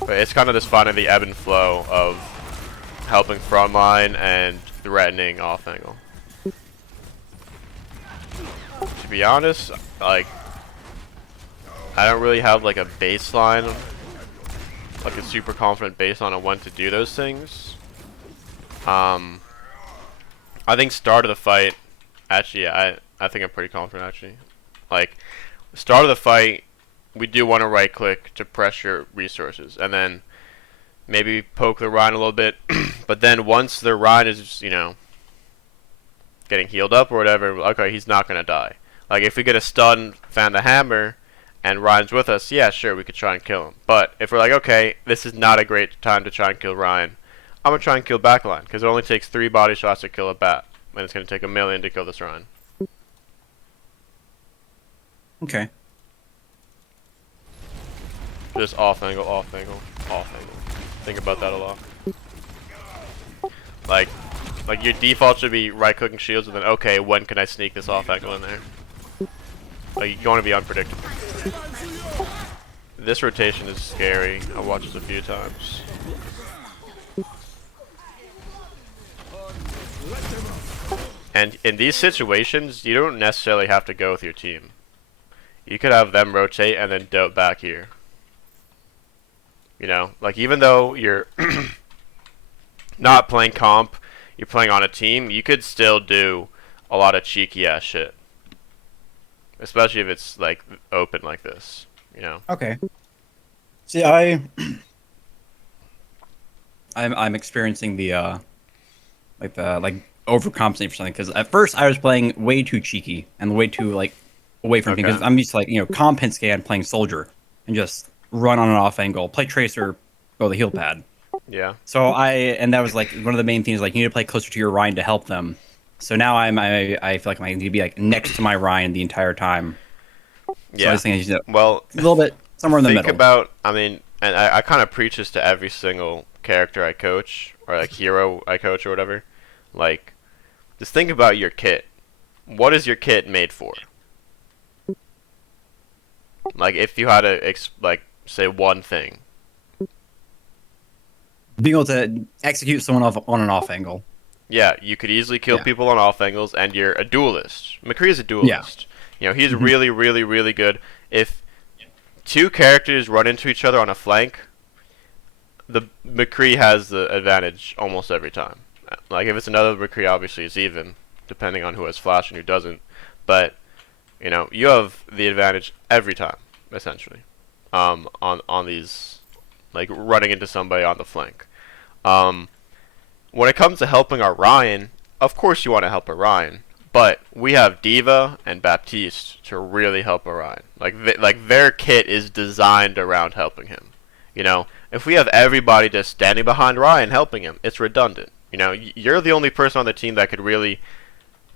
But it's kind of just finding the ebb and flow of helping frontline and threatening off angle. To be honest, like I don't really have like a baseline, like a super confident baseline on when to do those things. I think start of the fight, actually, I think I'm pretty confident actually. Like start of the fight, we do want to right click to pressure resources, and then maybe poke the Rhine a little bit. But then once the Rhine is, getting healed up or whatever, okay, he's not gonna die. Like if we get a stun, fan the hammer, and Ryan's with us, yeah, sure, we could try and kill him. But if we're like, okay, this is not a great time to try and kill Ryan, I'm gonna try and kill backline, because it only takes 3 body shots to kill a bat, and it's gonna take 1,000,000 to kill this Ryan. Okay. Just off angle, off angle, off angle. Think about that a lot. Like your default should be right clicking shields, and then okay, when can I sneak this off angle in there? Like you want to be unpredictable. This rotation is scary. I've watched this a few times. And in these situations, you don't necessarily have to go with your team. You could have them rotate and then dope back here. Like even though you're not playing comp, you're playing on a team, you could still do a lot of cheeky ass shit. Especially if it's like open like this, Okay. See, I'm experiencing the overcompensating for something, because at first I was playing way too cheeky and way too away from because I'm used to comp hit scan, playing soldier and just run on an off angle, play tracer, go the heal pad. Yeah. So and that was like one of the main things, like you need to play closer to your Ryan to help them. So now I feel like I need to be like next to my Ryan the entire time. Yeah. So I just think I should, well, a little bit somewhere in the middle. Think about, and I kind of preach this to every single character I coach, or like hero I coach or whatever. Like, just think about your kit. What is your kit made for? Like, if you had to say one thing. Being able to execute someone off on an off angle. Yeah, you could easily kill people on off angles, and you're a duelist. McCree is a duelist. He's really, really, really good. If 2 characters run into each other on a flank, the McCree has the advantage almost every time. Like if it's another McCree, obviously it's even, depending on who has flash and who doesn't. But you have the advantage every time, essentially, on these, like running into somebody on the flank. When it comes to helping our Ryan, of course you want to help Orion, but we have Diva and Baptiste to really help Orion. Like their kit is designed around helping him. If we have everybody just standing behind Ryan helping him, it's redundant. You're the only person on the team that could really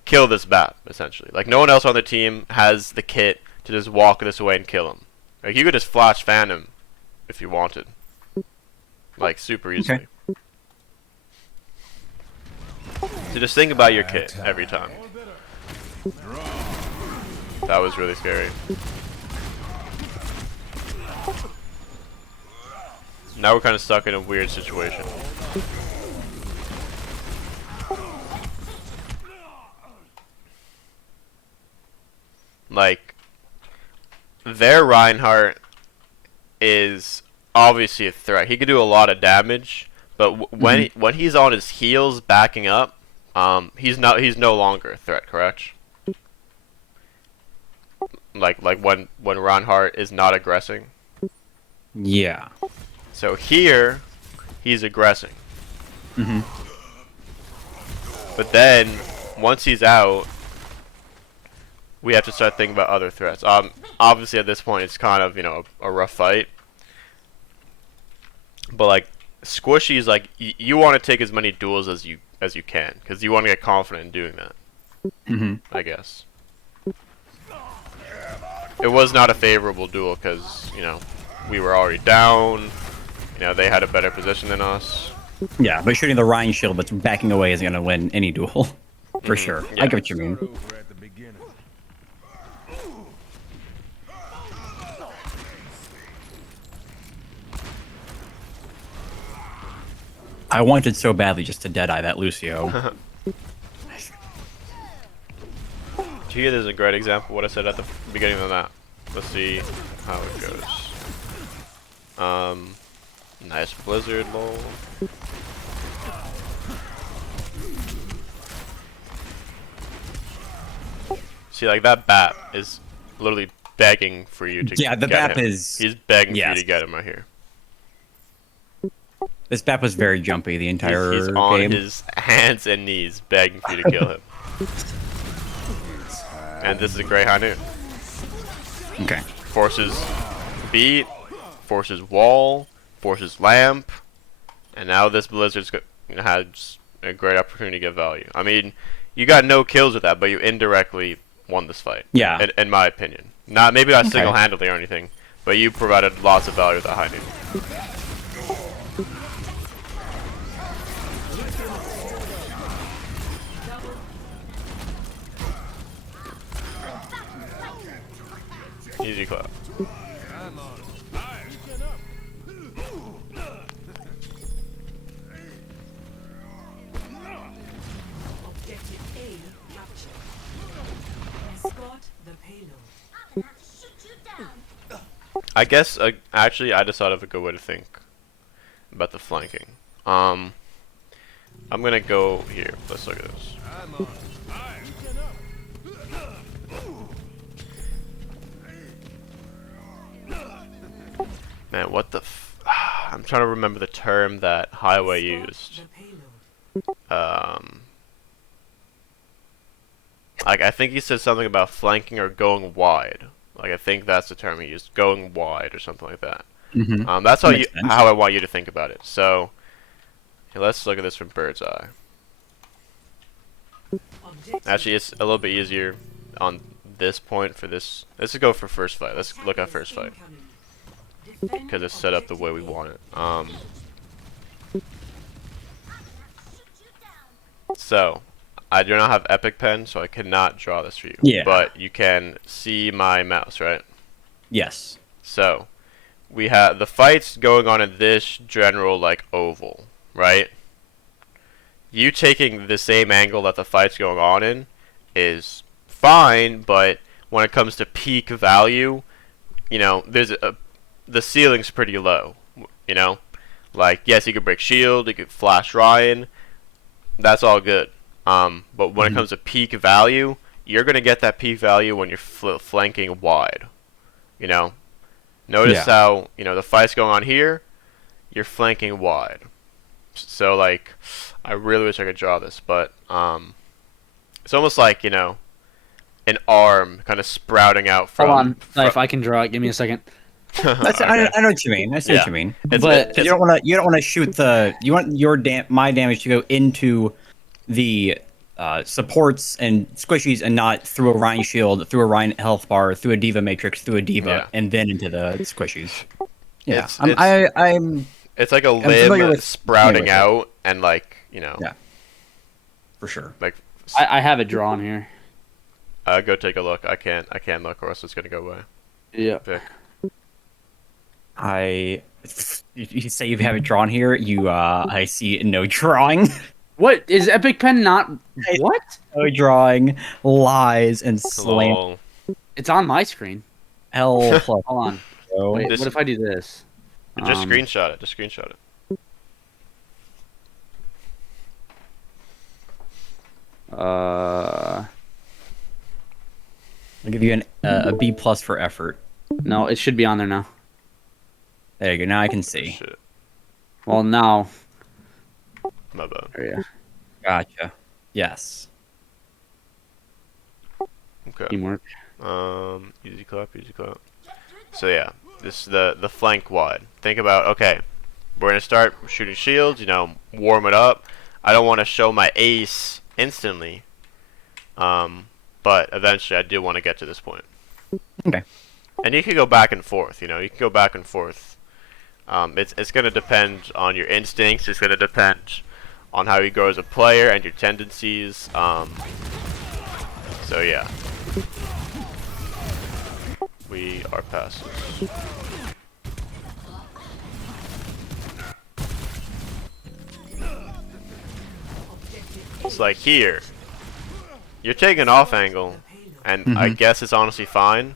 kill this bat, essentially. Like no one else on the team has the kit to just walk this away and kill him. Like you could just flash fan him if you wanted. Like super easily. Okay. So just think about your kit every time. That was really scary. Now we're kind of stuck in a weird situation. Like, their Reinhardt is obviously a threat. He could do a lot of damage, but when he's on his heels backing up, he's no longer a threat, correct? Like when Reinhardt is not aggressing. Yeah. So here, he's aggressing. But then, once he's out, we have to start thinking about other threats. Obviously at this point it's kind of, a rough fight. But like, Squishy's like, you want to take as many duels as you as you can, because you want to get confident in doing that. I guess. It was not a favorable duel because, you know, we were already down. You know, they had a better position than us. Yeah, but shooting the Rhine shield that's backing away isn't gonna win any duel. For sure. Yeah. I get what you mean. I wanted so badly just to deadeye that Lucio. Here, there's a great example of what I said at the beginning of that. Let's see how it goes. Nice blizzard, lol. See, like that bat is literally begging for you to Yeah, the get BAP him. is- He's begging for you yes. to get him right here. This BAP was very jumpy the entire He's on game. his hands and knees begging for you to kill him. And this is a great high noon. Okay. Forces beat, forces wall, forces lamp, and now this blizzard's has a great opportunity to get value. I mean, you got no kills with that, but you indirectly won this fight. Yeah. In my opinion, maybe not Okay. single-handedly or anything, but you provided lots of value with that high noon. Easy clap. Objective A captured. Escort the payload. I guess actually I just thought of a good way to think about the flanking. I'm gonna go here. Let's look at this. Man, what the I'm trying to remember the term that Highway used. The payload. Like I think he said something about flanking or going wide. Like I think that's the term he used, going wide or something like that. That's how Makes sense. how I want you to think about it. So here, let's look at this from bird's eye. Objective Actually, it's a little bit easier on this point for this. Let's go for first fight. Let's look at first fight incoming. because it's set up the way we want it. So I do not have Epic Pen, so I cannot draw this for you. Yeah. But you can see my mouse, right? Yes. So we have the fights going on in this general like oval, right? You taking the same angle that the fight's going on in is fine, but when it comes to peak value, you know, the ceiling's pretty low, you know? Like, yes, you could break shield, you could flash Ryan, that's all good. But when it comes to peak value, you're going to get that peak value when you're flanking wide, you know? Notice how, you know, the fight's going on here, you're flanking wide. So, like, I really wish I could draw this, but it's almost like, you know, an arm kind of sprouting out from... Hold on, if I can draw it, give me a second. That's, Okay. I know what you mean. I see Yeah. what you mean. But- You don't want to shoot the. You want my damage to go into the supports and squishies and not through a Rhine shield, through a Rhine health bar, through a Diva matrix, through a Diva, Yeah. and then into the squishies. Yeah, It's- I'm It's like a familiar limb with- sprouting with it. out and, like, you know, Yeah. for sure. like, I have it drawn here. go take a look. I can't look, or else it's gonna go away. Yeah. Vic. You say you have it drawn here. I see no drawing. What is Epic Pen not? What? No drawing, lies, and slam. Lol. It's on my screen. L plus. Hold on. O. Wait, This- what if I do this? Just screenshot it. Just screenshot it. I'll give you a B plus for effort. No, it should be on there now. There you go. Now I can see. Shit. Well, now. My bad. There you Gotcha. Yes. Okay. Teamwork. Easy clap. Easy clap. So yeah, this the flank wide. Think about, okay, we're gonna start shooting shields. You know, warm it up. I don't want to show my ace instantly. But eventually I do want to get to this point. Okay. And you can go back and forth, you know, you can go back and forth. It's going to depend on your instincts, it's going to depend on how you grow as a player and your tendencies. So yeah. We are passive. It's like here. You're taking an off angle, and I guess it's honestly fine.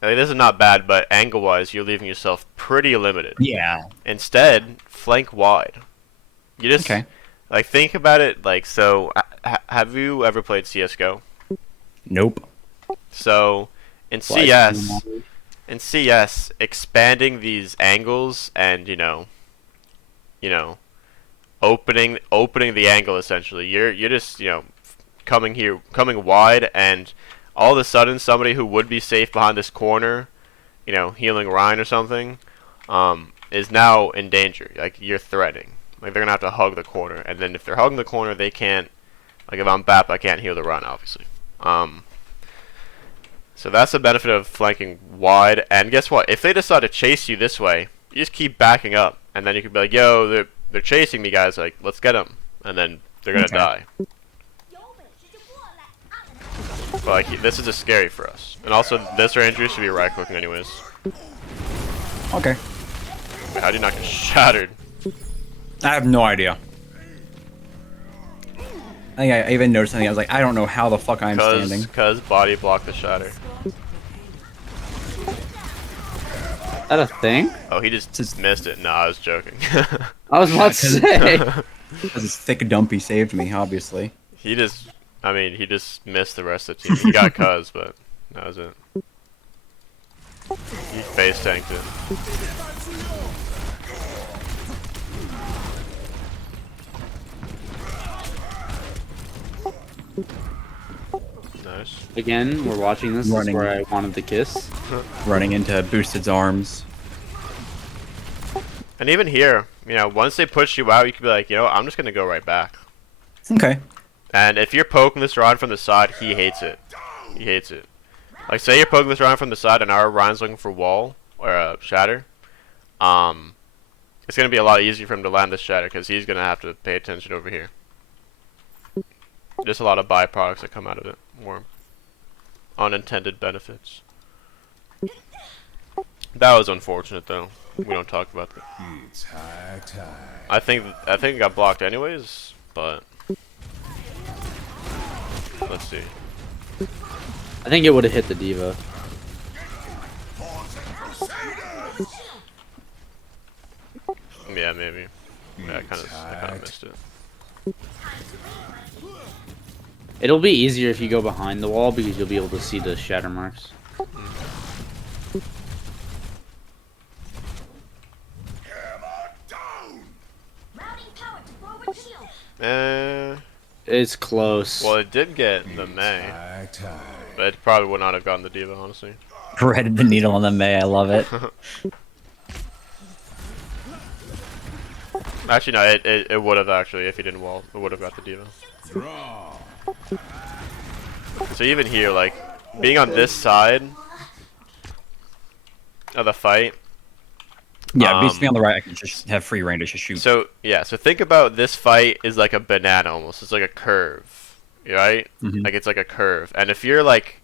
Like, this is not bad, but angle-wise, you're leaving yourself pretty limited. Yeah. Instead, flank wide. You just like think about it. Like, so, have you ever played CS:GO? Nope. So, in CS, expanding these angles and you know, opening the angle essentially. You're just coming wide, and all of a sudden somebody who would be safe behind this corner, healing Ryan or something, is now in danger. Like, you're threatening. Like, they're gonna have to hug the corner, and then if they're hugging the corner, they can't. Like, if I'm BAP, I can't heal the Ryan, obviously. So that's the benefit of flanking wide. And guess what? If they decide to chase you this way, you just keep backing up, and then you can be like, "Yo, they're chasing me, guys. Like, let's get them," and then they're gonna die. But like, this is just scary for us. And also, this range should be right clicking anyways. Okay. Wait, how do you not get shattered? I have no idea. I think I even noticed something. I was like, I don't know how the fuck I'm standing. Cause body block the shatter. Is that a thing? Oh, he just missed it. Nah, I was joking. I was about to say. Because his thick dumpy saved me, obviously. he just missed the rest of the team. He got Cuz, but that was it. He face tanked it. Nice. Again, we're watching this. This is Running. where I wanted to kiss. Running into Boosted's arms. And even here, once they push you out, you can be like, I'm just gonna go right back. Okay. And if you're poking this Ryan from the side, he hates it. He hates it. Like, say you're poking this Ryan from the side, and our Ryan's looking for wall or shatter. It's gonna be a lot easier for him to land this shatter because he's gonna have to pay attention over here. Just a lot of byproducts that come out of it, more unintended benefits. That was unfortunate, though. We don't talk about that. I think it got blocked anyways, but let's see. I think it would have hit the diva. Yeah, maybe. Yeah, I kind of missed it. It'll be easier if you go behind the wall because you'll be able to see the shatter marks. It's close. Well, it did get the May, but it probably would not have gotten the diva, honestly. Threaded the needle on the May. I love it. Actually, no, it would have actually if he didn't wall. It would have got the diva. So even here, like, being on this side of the fight. Yeah, basically on the right, I can just have free range to just shoot. So yeah, so think about this fight is like a banana almost. It's like a curve, right? Like, it's like a curve. And if you're like,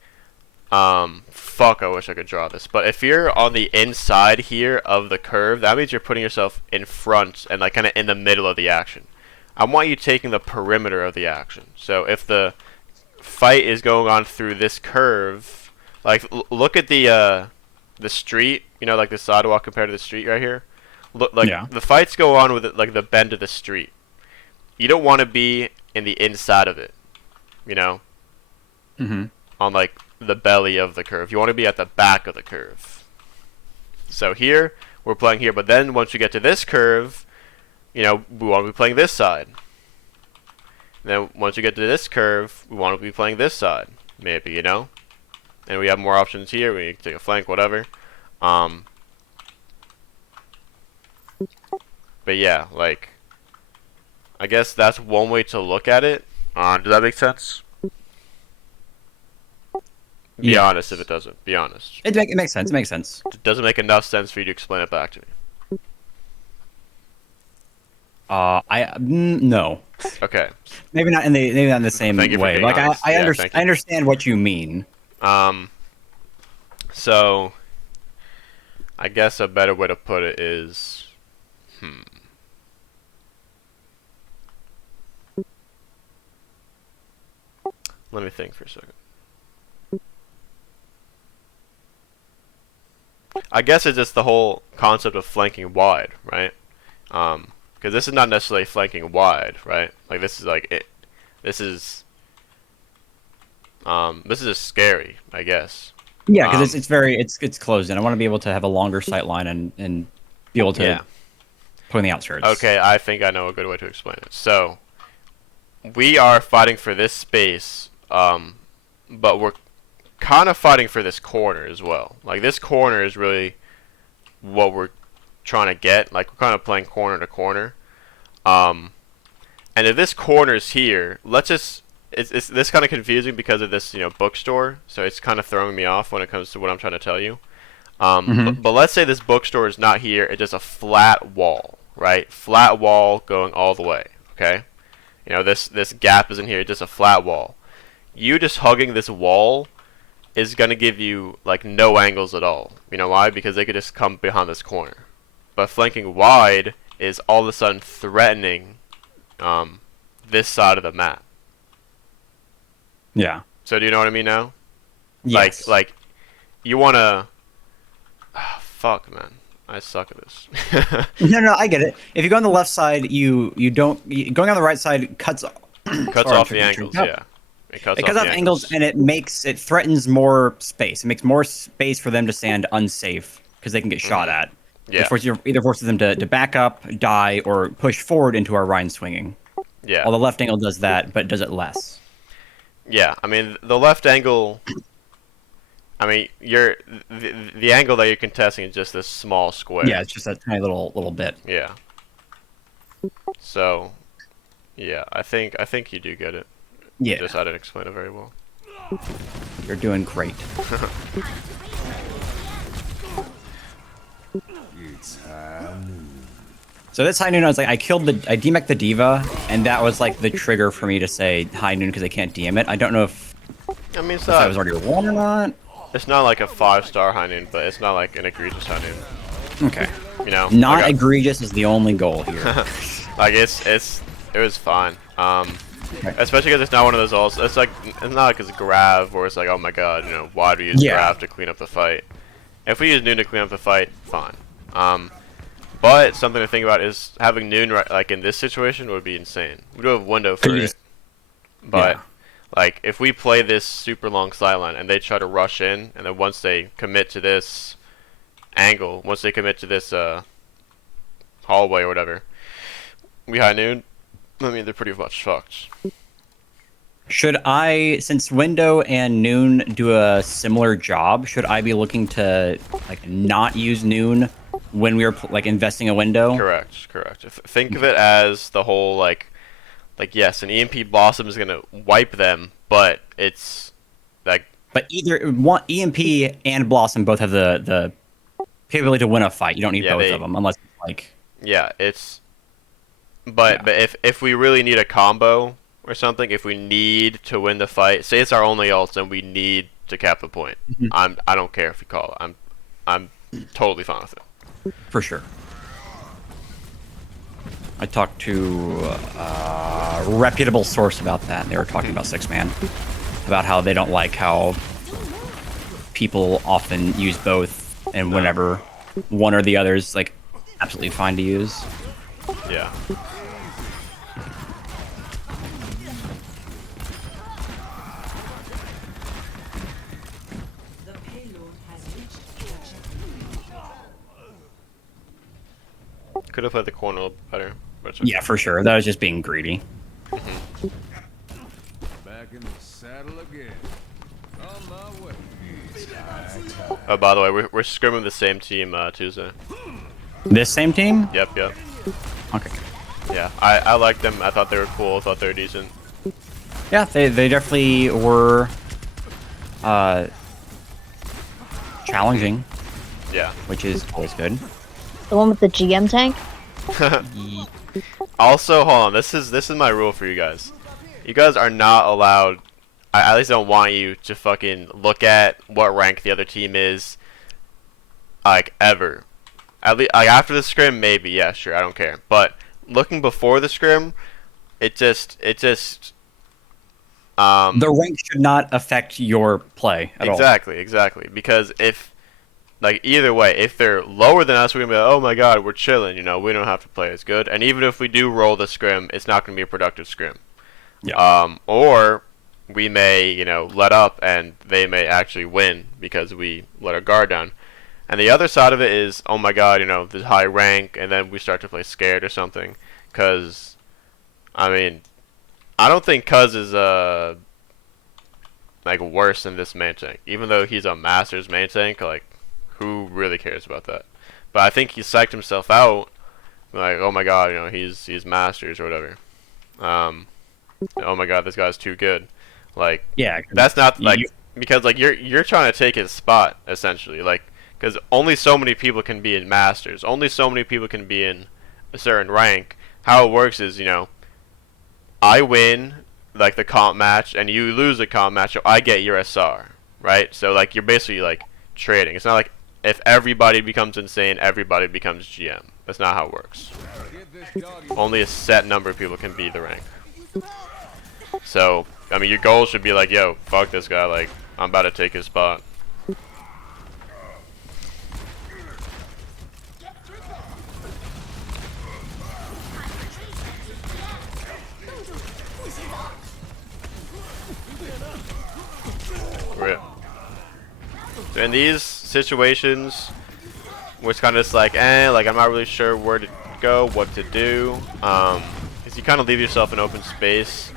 fuck, I wish I could draw this. But if you're on the inside here of the curve, that means you're putting yourself in front and like kind of in the middle of the action. I want you taking the perimeter of the action. So if the fight is going on through this curve, like look at the street, like the sidewalk compared to the street right here. Look, like, the fights go on with like the bend of the street. You don't want to be in the inside of it, on like the belly of the curve. You want to be at the back of the curve. So here we're playing here, but then once you get to this curve, we want to be playing this side. And then once you get to this curve, we want to be playing this side, maybe, and we have more options here. We can take a flank, whatever. But yeah, like, I guess that's one way to look at it. Does that make sense? Be Yeah. honest if it doesn't. Be honest. It makes sense. It makes sense. It doesn't make enough sense for you to explain it back to me. No. Okay. Maybe not in the same Thank you for way. being Like honest. I Yeah, understand. thank you. I understand what you mean. So I guess a better way to put it is, let me think for a second. I guess it's just the whole concept of flanking wide, right? Because this is not necessarily flanking wide, right? Like this is like it. This is just scary, I guess. Yeah, because it's closed in. I want to be able to have a longer sight line and be able to Yeah. put in the outskirts. Okay, I think I know a good way to explain it. So, we are fighting for this space, but we're kind of fighting for this corner as well. Like, this corner is really what we're trying to get. Like, we're kind of playing corner to corner. And if this corner's here, let's just... It's this kind of confusing because of this, bookstore. So it's kind of throwing me off when it comes to what I'm trying to tell you. But let's say this bookstore is not here. It's just a flat wall, right? Flat wall going all the way, okay? This gap isn't here. It's just a flat wall. You just hugging this wall is going to give you, like, no angles at all. You know why? Because they could just come behind this corner. But flanking wide is all of a sudden threatening this side of the map. Yeah. So do you know what I mean now? Yes. Like, you wanna... fuck, man. I suck at this. No, I get it. If you go on the left side, going on the right side cuts Cuts off the angles, yeah. It cuts off the angles, and it threatens more space. It makes more space for them to stand unsafe because they can get shot at. Yeah. Which either forces them to back up, die, or push forward into our Rhine swinging. Yeah. While the left angle does that, but does it less. Yeah, I mean, the left angle... I mean, the angle that you're contesting is just this small square. Yeah, it's just a tiny little bit. Yeah. So, yeah, I think you do get it. Yeah. Just I didn't explain it very well. You're doing great. So this high noon, I was like, I DM'd the diva, and that was like the trigger for me to say high noon because I can't DM it. I don't know if I mean, I was already one or not. it's not like a 5-star high noon, but it's not like an egregious high noon. Okay. like Not egregious is the only goal here. like it was fine. Especially because it's not one of those alls. It's not like it's Grav where it's like, oh my god, why do you use Grav to clean up the fight? If we use Noon to clean up the fight, fine. But something to think about is having Noon like in this situation would be insane. We do have window for it, but like if we play this super long sideline and they try to rush in, and then once they commit to this angle, once they commit to this hallway or whatever, we high Noon. I mean, they're pretty much fucked. Should I, since Window and Noon do a similar job, should I be looking to like not use Noon when we are like investing a window? Correct. Think of it as the whole like yes, an EMP Blossom is gonna wipe them, but it's like. But either one EMP and Blossom both have the capability to win a fight. You don't need both of them unless like. Yeah, it's. But if we really need a combo or something, if we need to win the fight, say it's our only ult and we need to cap the point, I don't care if we call it. I'm totally fine with it. For sure. I talked to a reputable source about that, and they were talking about 6-man, about how they don't like how people often use both, and whenever one or the other is like absolutely fine to use. Yeah. The payload has reached the checkpoint. Could have played the corner a little better. But it's okay. Yeah, for sure. That was just being greedy. Back in the saddle again. On my way. Oh, by the way, we're scrimming the same team Tuesday. This same team? Yep. Okay. Yeah, I liked them. I thought they were cool. I thought they were decent. Yeah, they definitely were challenging, Yeah. which is always good. The one with the GM tank? Also, hold on. This is my rule for you guys. You guys are not allowed. I at least don't want you to fucking look at what rank the other team is. Like ever. At least like after the scrim, maybe. Yeah, sure. I don't care. But looking before the scrim, it just The rank should not affect your play at all. exactly. Because if like either way, if they're lower than us, we're gonna be like, oh my god, we're chilling. You know, we don't have to play as good. And even if we do roll the scrim, it's not gonna be a productive scrim. Yeah. Or we may, you know, let up and they may actually win because we let our guard down. And the other side of it is, oh my god, you know, this high rank, and then we start to play scared or something. Because, I mean, I don't think Cuz is like worse than this main tank. Even though he's a Masters main tank, like, who really cares about that? But I think he psyched himself out, like, oh my god, you know, he's Masters or whatever. Oh my god, this guy's too good. Like, Yeah. that's not like because like you're trying to take his spot essentially, like because only so many people can be in Masters, only so many people can be in a certain rank. How it works is, you know, I win like the comp match and you lose the comp match, so I get your SR, right? So like you're basically like trading. It's not like if everybody becomes insane, everybody becomes GM. That's not how it works. Give this doggy Only a set number of people can be the rank. So, I mean, your goal should be like, yo, fuck this guy, like, I'm about to take his spot. Rip. So in these situations, where it's kind of just like, like, I'm not really sure where to go, what to do, is you kind of leave yourself an open space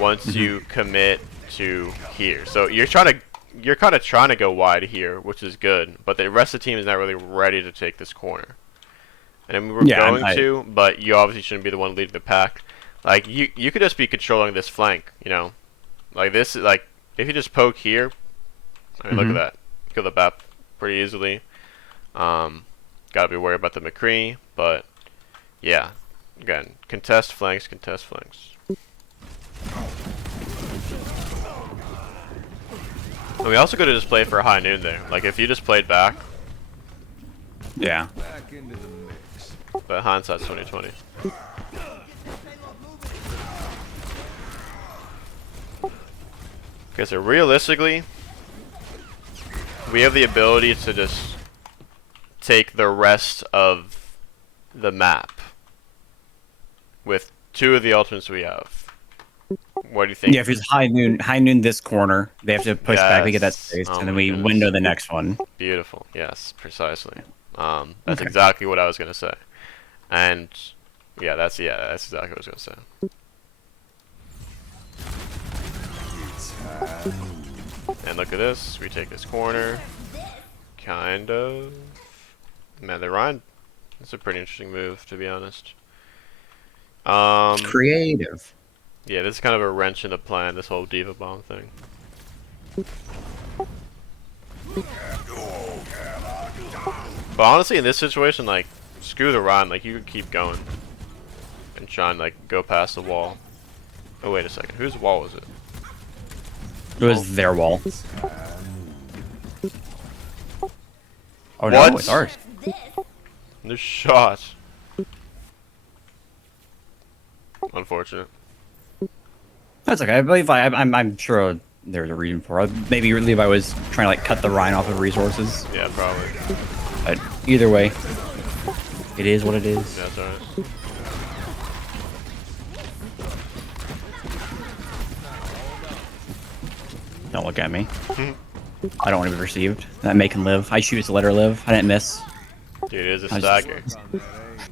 once you commit to here. So you're kind of trying to go wide here, which is good, but the rest of the team is not really ready to take this corner. And I mean, we're going to, but you obviously shouldn't be the one leading the pack. Like you could just be controlling this flank, you know, like this. Like if you just poke here, I mean, look at that, kill the BAP pretty easily. Gotta be worried about the McCree, but yeah, again, contest flanks. And we also could have just played for a high noon there. Like if you just played back, Yeah. back into the mix. but hindsight's 2020. Okay, so realistically, we have the ability to just take the rest of the map with 2 of the ultimates we have. What do you think? Yeah, if it's high noon this corner, they have to push back to get that Yes. space, Oh and then my we goodness. window the next one. Beautiful. Yes, precisely. That's exactly what I was gonna say. And that's exactly what I was gonna say. And look at this. We take this corner. Kind of. Man, the Ryan. That's a pretty interesting move, to be honest. Creative. Yeah, this is kind of a wrench in the plan. This whole Diva Bomb thing. But honestly, in this situation, like, screw the Ryan. Like, you could keep going and try and like go past the wall. Oh wait a second. Whose wall was it? It was their wall. Oh What? no, it's ours. The shot. Unfortunate. That's okay. I believe I'm sure there's a reason for it. Maybe Levi was trying to like cut the Rhine off of resources. Yeah, probably. But either way, it is what it is. Yeah, that's alright. Don't look at me. I don't want to be received. That make him live. I choose to let her live. I didn't miss. Dude, it is a I just- stagger.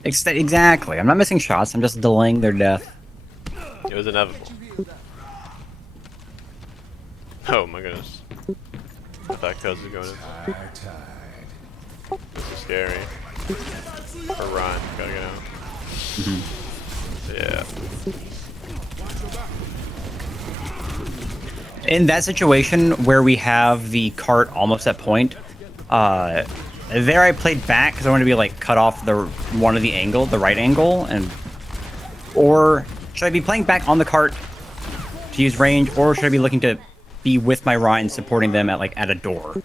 Exactly. I'm not missing shots. I'm just delaying their death. It was inevitable. Oh my goodness. I thought Cuz was going in. This is scary. For Ryan, gotta get out. Yeah. In that situation where we have the cart almost at point, there I played back because I want to be like cut off the one of the angle, the right angle, and or should I be playing back on the cart to use range, or should I be looking to be with my Ryan supporting them at a door?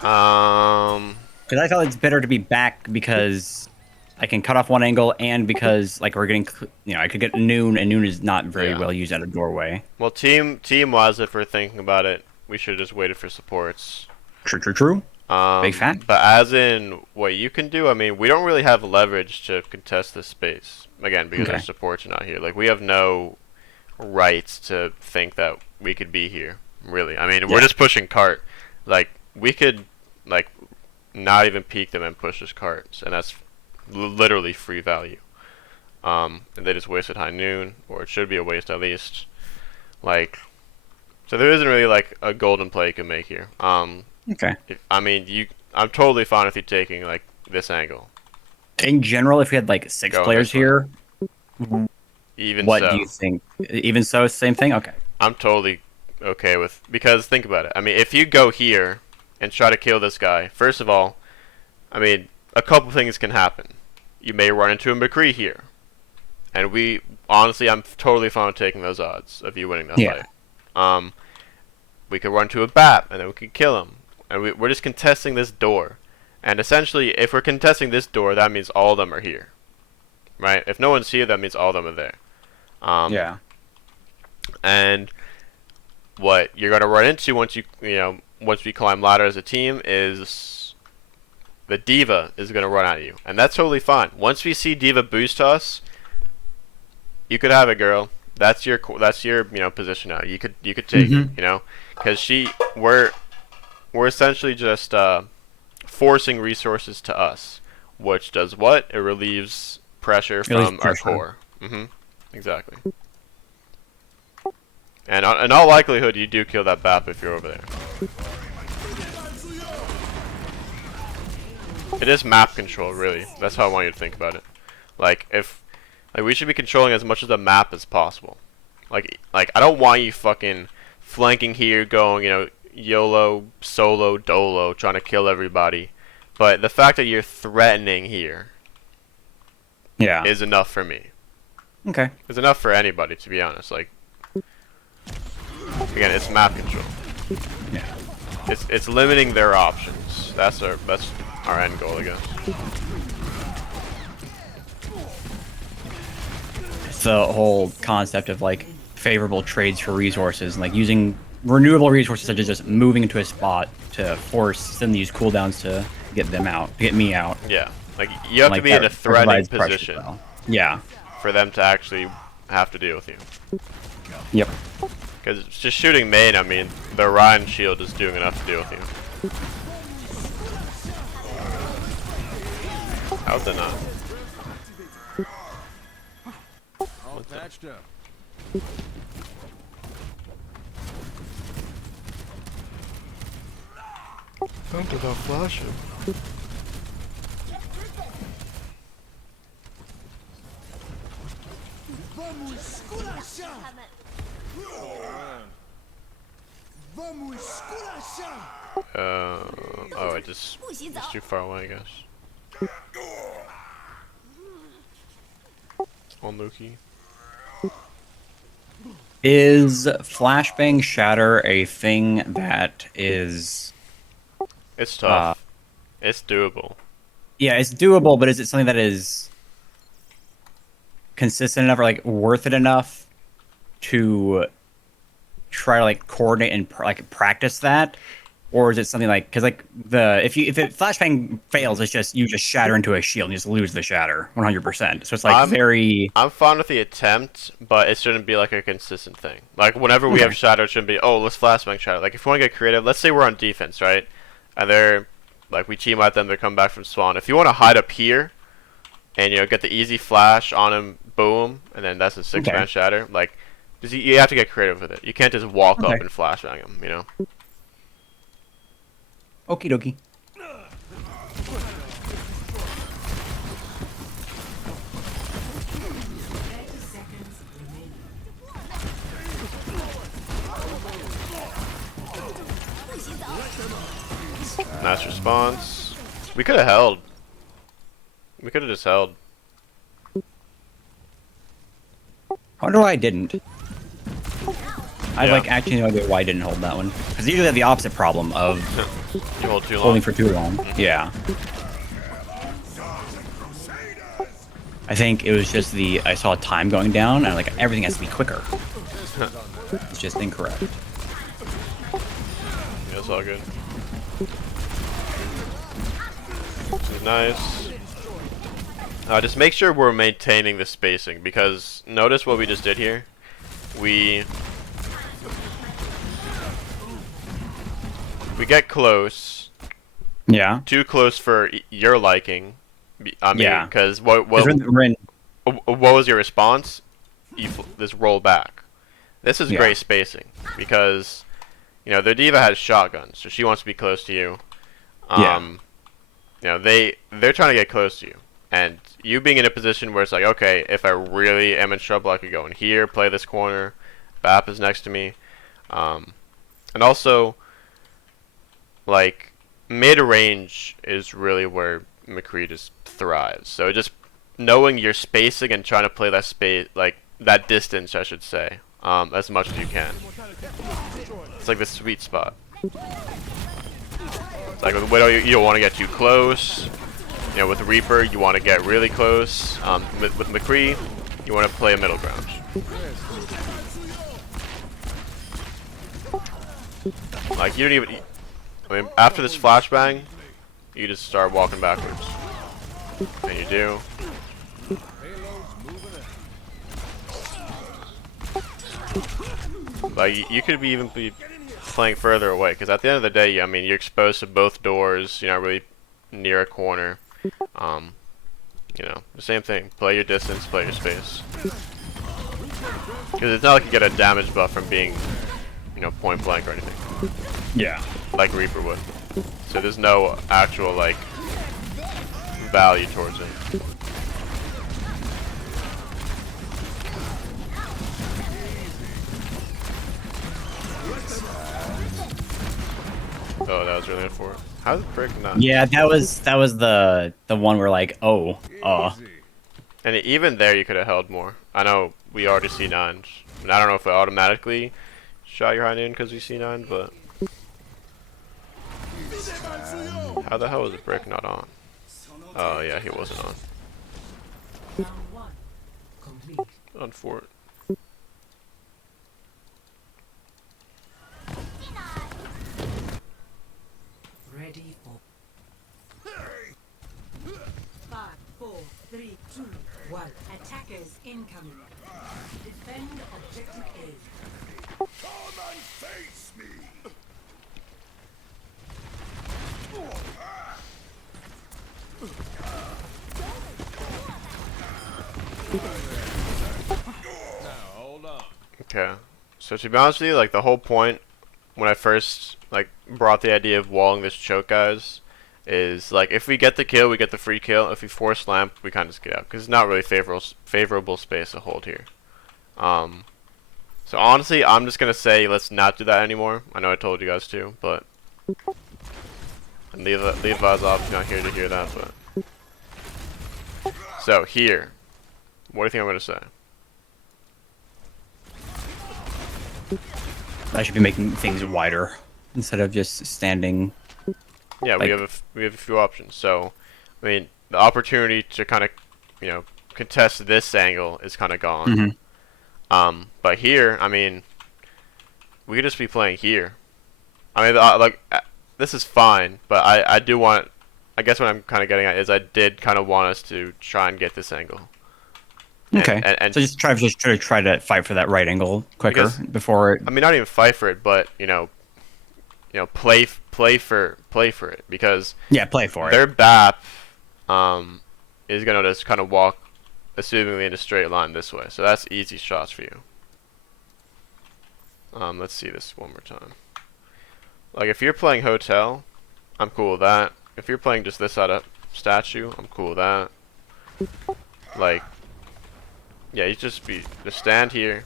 Because I felt it's better to be back because I can cut off one angle and because like we're getting, I could get noon, and noon is not very Yeah. well used at a doorway. Well, team-wise, if we're thinking about it, we should have just waited for supports. True. Big fan. But as in what you can do, I mean, we don't really have leverage to contest this space. Again, because Okay. our supports are not here. Like, we have no rights to think that we could be here, really. I mean, we're Yeah. just pushing cart. Like, we could, like, not even peek them and push this cart, and that's literally free value. And they just wasted high noon, or it should be a waste at least. Like, so there isn't really, like, a golden play you can make here. Okay. I mean, I'm totally fine with you taking like this angle. In general, if we had like 6 Go players this way. here, Even what so, do you think? Even so, same thing. Okay. I'm totally okay with, because think about it. I mean, if you go here and try to kill this guy, first of all, I mean, a couple things can happen. You may run into a McCree here, and honestly, I'm totally fine with taking those odds of you winning that Yeah. fight. We could run to a bat, and then we could kill him. And we're just contesting this door. And essentially, if we're contesting this door, that means all of them are here. Right? If no one's here, that means all of them are there. Yeah. And what you're going to run into once once we climb ladder as a team is the diva is going to run at you. And that's totally fine. Once we see diva boost us, you could have it, girl. That's your position now. You could take it, because we're essentially just forcing resources to us, which does what? It relieves pressure from our core. Exactly. And in all likelihood, you do kill that BAP if you're over there. It is map control, really. That's how I want you to think about it. Like we should be controlling as much of the map as possible. Like I don't want you fucking flanking here, going, YOLO, solo, dolo, trying to kill everybody. But the fact that you're threatening here Yeah. is enough for me. Okay. It's enough for anybody, to be honest. Like, again, it's map control. Yeah. It's limiting their options. That's our end goal, I guess. It's the whole concept of like favorable trades for resources and like using renewable resources such as just moving into a spot to force them to use cooldowns to get them out, to get me out. Yeah, like you have Like to be that in a threatening provides pressure position as well. Yeah. for them to actually have to deal with you. Yep. Because just shooting main, I mean, the Ryan shield is doing enough to deal with you. How's it not? All patched up. Time to not flash him. Oh, it's too far away, I guess. On Loki. Is Flashbang Shatter a thing that is... It's tough. It's doable. Yeah, it's doable, but is it something that is consistent enough or like worth it enough to try to like coordinate and like practice that? Or is it something like, because like if flashbang fails, it's just you just shatter into a shield and you just lose the shatter 100%. So it's like I'm fine with the attempt, but it shouldn't be like a consistent thing. Like whenever we have shatter, it shouldn't be, oh, let's flashbang shatter. Like if you want to get creative, let's say we're on defense, right? And they're like, we team at them, they come back from spawn. If you want to hide up here and get the easy flash on him, boom, and then that's a 6-man shatter. Like you have to get creative with it. You can't just walk up and flashbang him, Okie dokie. Nice response. We could have held. We could have just held. I wonder why I didn't. I Yeah. like actually no idea why I didn't hold that one. Because usually I have the opposite problem of You hold too long. holding for too long. Yeah. I think it was just I saw time going down and like everything has to be quicker. It's just incorrect. Yeah, it's all good. This is nice. Just make sure we're maintaining the spacing, because notice what we just did here. We get close, Yeah. too close for your liking. I mean, Yeah. because 'Cause we're in, what was your response? This roll back. This is Yeah. great spacing, because you know their diva has shotguns, so she wants to be close to you. Yeah. You know they're trying to get close to you, and you being in a position where it's like, okay, if I really am in trouble, I could go in here, play this corner. Bap is next to me, and also like mid range is really where McCree just thrives. So just knowing your spacing and trying to play that space, like that distance, I should say, as much as you can. It's like the sweet spot. It's like with Widow, you don't want to get too close. You know, with Reaper, you want to get really close. With McCree, you want to play a middle ground. Like you don't even. I mean, after this flashbang, you just start walking backwards. And you do. Like you could even be playing further away, because at the end of the day, I mean, you're exposed to both doors. You're not really near a corner. You know, the same thing. Play your distance, play your space. Because it's not like you get a damage buff from being, you know, point blank or anything. yeah. Like Reaper would. So there's no actual like value towards it. Oh, that was really unfortunate. How the frick not? Yeah, that was the one where like, oh, And even there, you could have held more. I know we already C9'd, and I don't know if it automatically shot your high noon because we C9'd, but how the hell was the brick not on? Oh yeah, he wasn't on. Round 1 complete. On fort. Ready for 5, 4, 3, 2, 1. Attackers incoming. Defend objective A. Hold on. Okay. So to be honest with you, like the whole point when I first like brought the idea of walling this choke guys is like if we get the kill, we get the free kill. If we force lamp, we kind of just get out because it's not really favorable space to hold here. So honestly, I'm just gonna say let's not do that anymore. I know I told you guys to, but and leave Vazov's not here to hear that. But so here, what do you think I'm gonna say? I should be making things wider instead of just standing. Yeah, Like- we have a few options. So, I mean, the opportunity to kind of, you know, contest this angle is kind of gone. But here, I mean, we could just be playing here. I mean, this is fine, but I do want. I guess what I'm kind of getting at is I did kind of want us to try and get this angle. Okay. And So just try to fight for that right angle quicker Because- before it. I mean, not even fight for it, but you know, play for it because Yeah, play for their it. BAP is gonna just kind of walk, assumingly in a straight line this way. So that's easy shots for you. Let's see this one more time. Like if you're playing hotel, I'm cool with that. If you're playing just this side of statue, I'm cool with that. Like, yeah, you just stand here.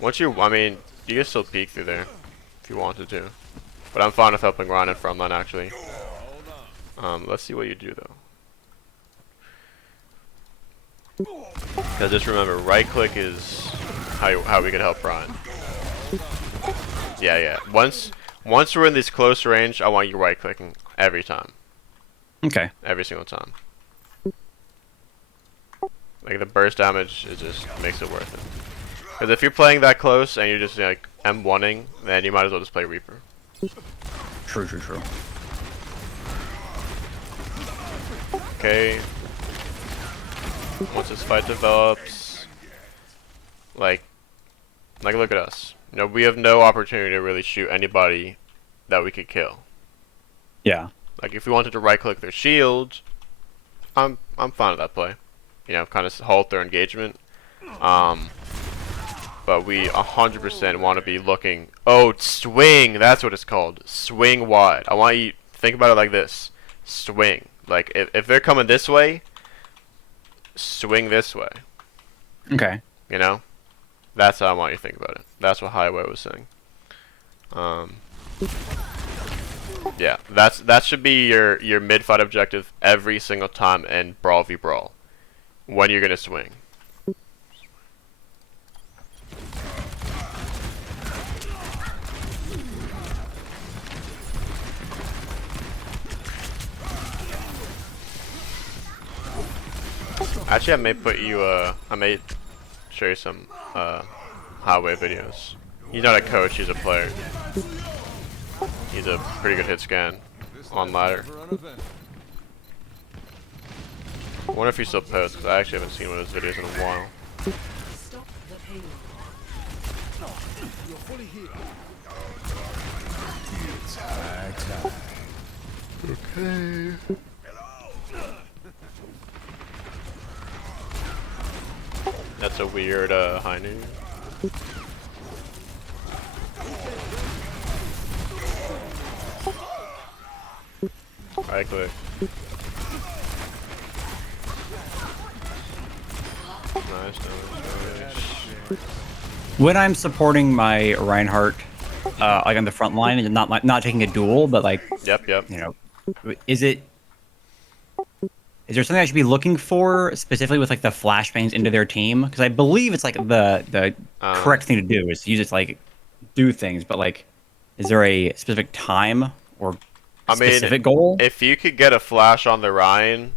Once you, I mean, you can still peek through there if you wanted to. But I'm fine with helping Ron in front line actually. Let's see what you do though. Because just remember, right click is how we can help Ron. Yeah. Once we're in this close range, I want you right clicking every time. Okay. Every single time. Like the burst damage, it just makes it worth it. Because if you're playing that close and you're just like M1ing, then you might as well just play Reaper. True. Okay. Once this fight develops, like look at us. You know, we have no opportunity to really shoot anybody that we could kill. Yeah. Like if we wanted to right click their shield, I'm fine with that play. You know, kind of halt their engagement. But we 100% want to be looking. Oh, swing! That's what it's called. Swing wide. I want you think about it like this. Swing. Like if they're coming this way, swing this way. Okay. You know, that's how I want you to think about it. That's what Highway was saying. Yeah, that should be your mid fight objective every single time in Brawl v Brawl. When you're gonna swing. Actually, I may put you I may show you some Highway videos. He's not a coach, he's a player. He's a pretty good hit scan on ladder. I wonder if he still posts, because I actually haven't seen one of his videos in a while. Stop the payload. You're fully healed. Okay. That's a weird high noon. Right click. Nice. When I'm supporting my Reinhardt, like on the front line and not taking a duel, but like, Yep. you know, is there something I should be looking for specifically with like the flashbangs into their team? Because I believe it's like the correct thing to do is to use it to like do things, but like, is there a specific time or specific goal? If you could get a flash on the Ryan,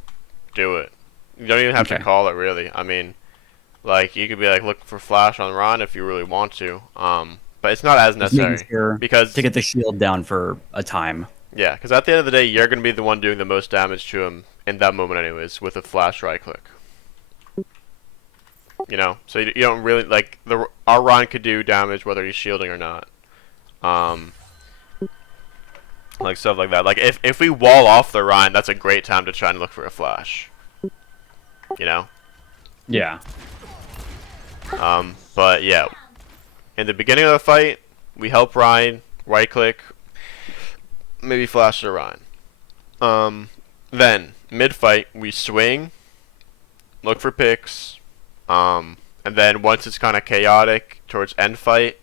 do it. You don't even have to Okay. call it really. I mean, like you could be like look for flash on Ryan if you really want to. But it's not as Just making necessary sure because to get the shield down for a time. yeah, because at the end of the day, you're gonna be the one doing the most damage to him in that moment, anyways, with a flash right click. You know, so you don't really like our Ryan could do damage whether he's shielding or not. Like stuff like that. Like if we wall off the Ryan, that's a great time to try and look for a flash. You know. Yeah. But yeah, in the beginning of the fight, we help Ryan, right click, maybe flash to Ryan. Then mid fight we swing, look for picks, and then once it's kind of chaotic towards end fight,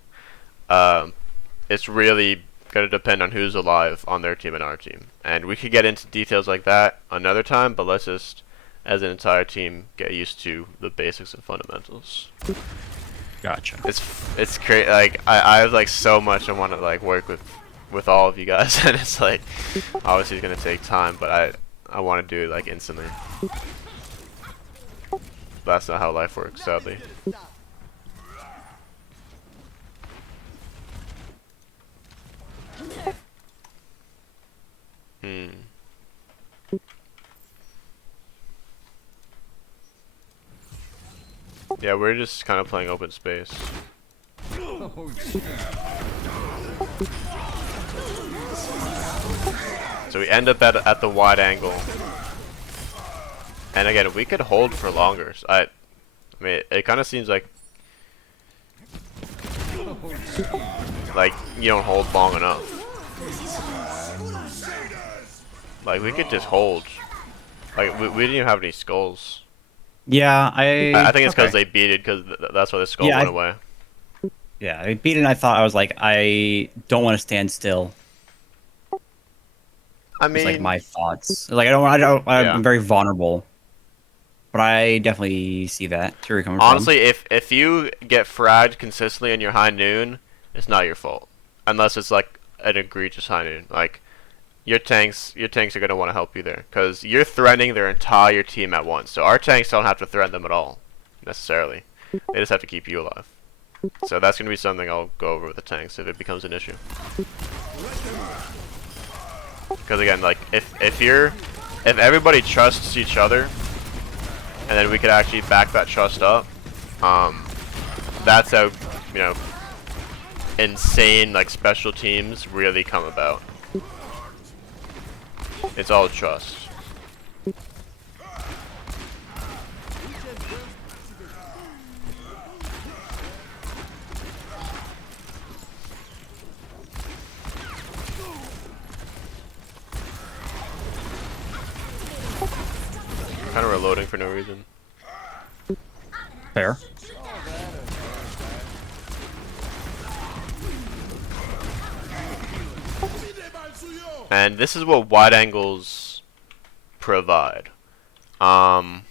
it's really gonna depend on who's alive on their team and our team, and we could get into details like that another time. But let's just, as an entire team, get used to the basics and fundamentals. Gotcha. It's great. Like I have like so much I want to like work with all of you guys, and it's like obviously it's gonna take time, but I want to do it like instantly. That's not how life works, sadly. Yeah, we're just kind of playing open space. Oh, shit. So we end up at the wide angle. And again, we could hold for longer. So I mean, it kind of seems like you don't hold long enough. Like we could just hold. Like we didn't even have any skulls. Yeah, I think it's because okay. they beat it because that's why the skull Yeah, went away. Yeah, I beat it and I thought, I was like, I don't want to stand still. I It's like mean, my thoughts. Like Yeah. I'm very vulnerable, but I definitely see that. See where you're coming honestly, if you get fragged consistently in your high noon, it's not your fault, unless it's like an egregious high noon. Like your tanks are gonna want to help you there because you're threatening their entire team at once. So our tanks don't have to threaten them at all, necessarily. They just have to keep you alive. So that's gonna be something I'll go over with the tanks if it becomes an issue. Because again, like if everybody trusts each other, and then we could actually back that trust up, that's how insane like special teams really come about. It's all trust. Kind of reloading for no reason. Fair. And this is what wide angles provide. In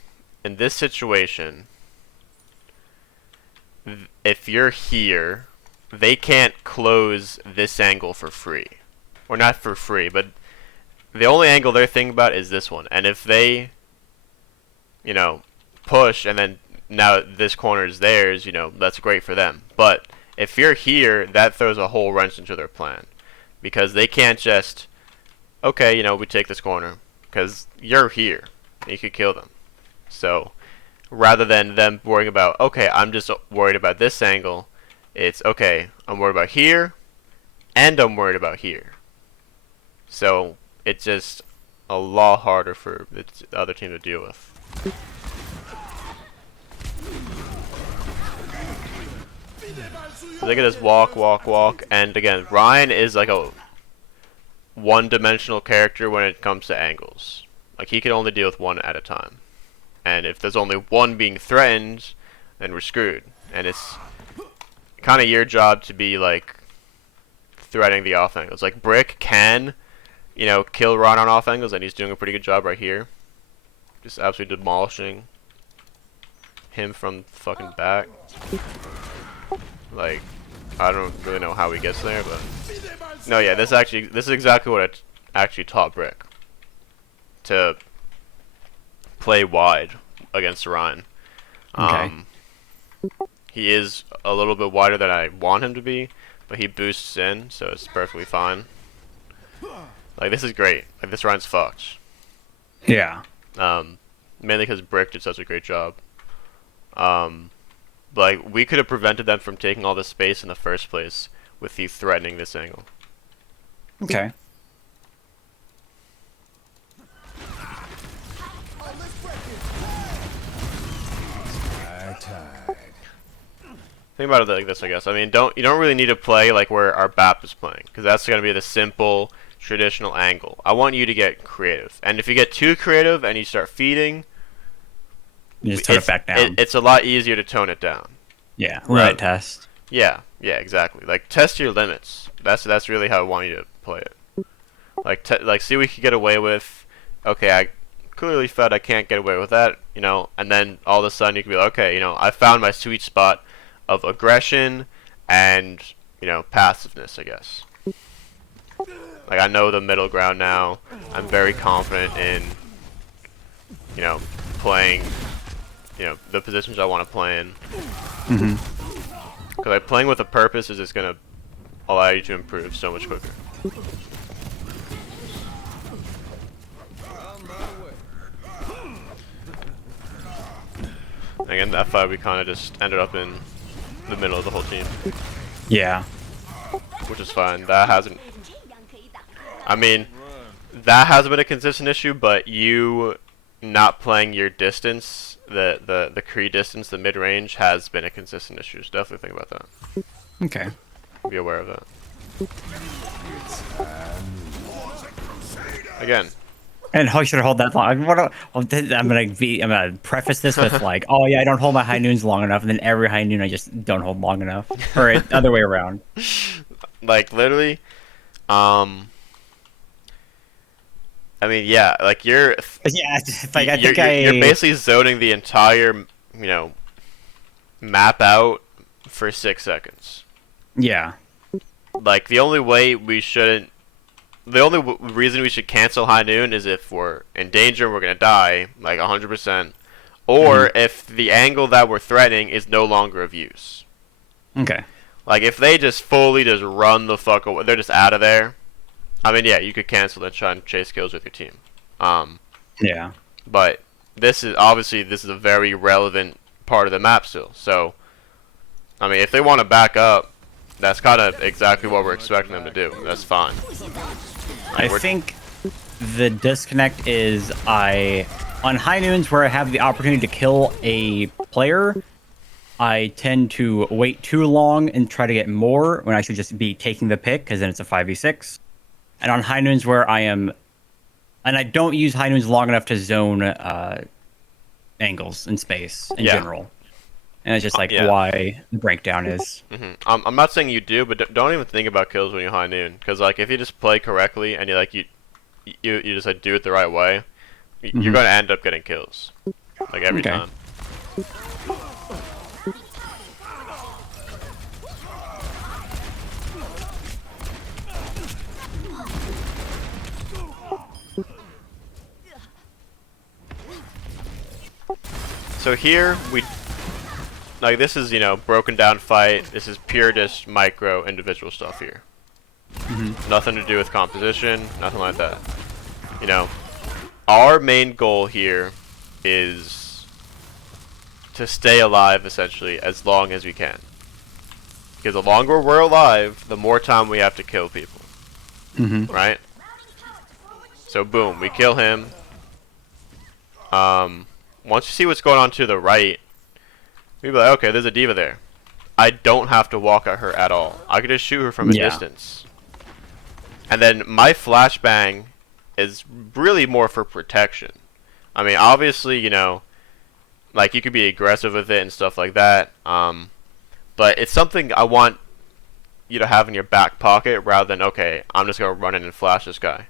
this situation, if you're here, they can't close this angle for free. Or not for free, but the only angle they're thinking about is this one. And if they, push and then now this corner is theirs, that's great for them. But if you're here, that throws a whole wrench into their plan. Because they can't just, okay, we take this corner. Because you're here. You could kill them. So, rather than them worrying about, okay, I'm just worried about this angle, it's, okay, I'm worried about here, and I'm worried about here. So, it's just a lot harder for the other team to deal with. They can just walk, walk, walk, and again, Ryan is like a one-dimensional character when it comes to angles. Like, he can only deal with one at a time. And if there's only one being threatened, then we're screwed. And it's kind of your job to be, like, threatening the off angles. Like, Brick can, kill Ryan on off angles, and he's doing a pretty good job right here. Just absolutely demolishing him from fucking back. Like, I don't really know how he gets there, but no, yeah, this is exactly what I actually taught Brick to play wide against Ryan. Okay. He is a little bit wider than I want him to be, but he boosts in, so it's perfectly fine. Like, this is great. Like, this Ryan's fucked. Yeah. Mainly because Brick did such a great job. Like, we could have prevented them from taking all this space in the first place with you threatening this angle. Okay. Think about it like this, I guess. I mean, you don't really need to play like where our BAP is playing, because that's going to be the simple, traditional angle. I want you to get creative. And if you get too creative and you start feeding, You just tone it back down. It's a lot easier to tone it down. Yeah. Right. Test. Yeah, exactly. Like, test your limits. That's really how I want you to play it. Like, see what you can get away with. Okay, I clearly fed. I can't get away with that. And then all of a sudden you can be like, okay, I found my sweet spot of aggression and passiveness, I guess. Like, I know the middle ground now. I'm very confident in playing the positions I want to play in. Because like, playing with a purpose is just gonna allow you to improve so much quicker. Again, that fight we kind of just ended up in the middle of the whole team, Yeah. which is fine. That hasn't. I mean, that hasn't been a consistent issue, but you not playing your distance, the Kree distance, the mid range, has been a consistent issue. So definitely think about that. Okay. Be aware of that. Again, And how should I hold that long? I'm gonna preface this with like, oh yeah, I don't hold my high noons long enough, and then every high noon I just don't hold long enough, or other way around. like literally, I mean, yeah, like you're Yeah, it's like I you're, think you're basically zoning the entire, map out for 6 seconds. yeah. Like the only way we shouldn't, the only reason we should cancel High Noon is if we're in danger, we're gonna die, like 100%, or if the angle that we're threatening is no longer of use. Okay. Like if they just fully just run the fuck away, they're just out of there. I mean, yeah, you could cancel and try and chase kills with your team. Yeah. But this is a very relevant part of the map still. So, I mean, if they want to back up, that's kind of exactly what we're expecting them to do. That's fine. I think the disconnect is on high noons where I have the opportunity to kill a player, I tend to wait too long and try to get more when I should just be taking the pick because then it's a 5v6. And on high noons where I don't use high noons long enough to zone angles in space in general. And it's just like why the breakdown is. I'm not saying you do, but don't even think about kills when you're high noon, because like if you just play correctly and you just like do it the right way, you're going to end up getting kills, like every time. So here this is broken down fight. This is pure just micro individual stuff here. Nothing to do with composition, nothing like that. Our main goal here is to stay alive essentially as long as we can. Because the longer we're alive, the more time we have to kill people. Right? So boom, we kill him. Once you see what's going on to the right, we'd be like, okay, there's a diva there. I don't have to walk at her at all. I could just shoot her from a distance. And then my flashbang is really more for protection. I mean, obviously, like you could be aggressive with it and stuff like that. But it's something I want you to have in your back pocket rather than, okay, I'm just going to run in and flash this guy.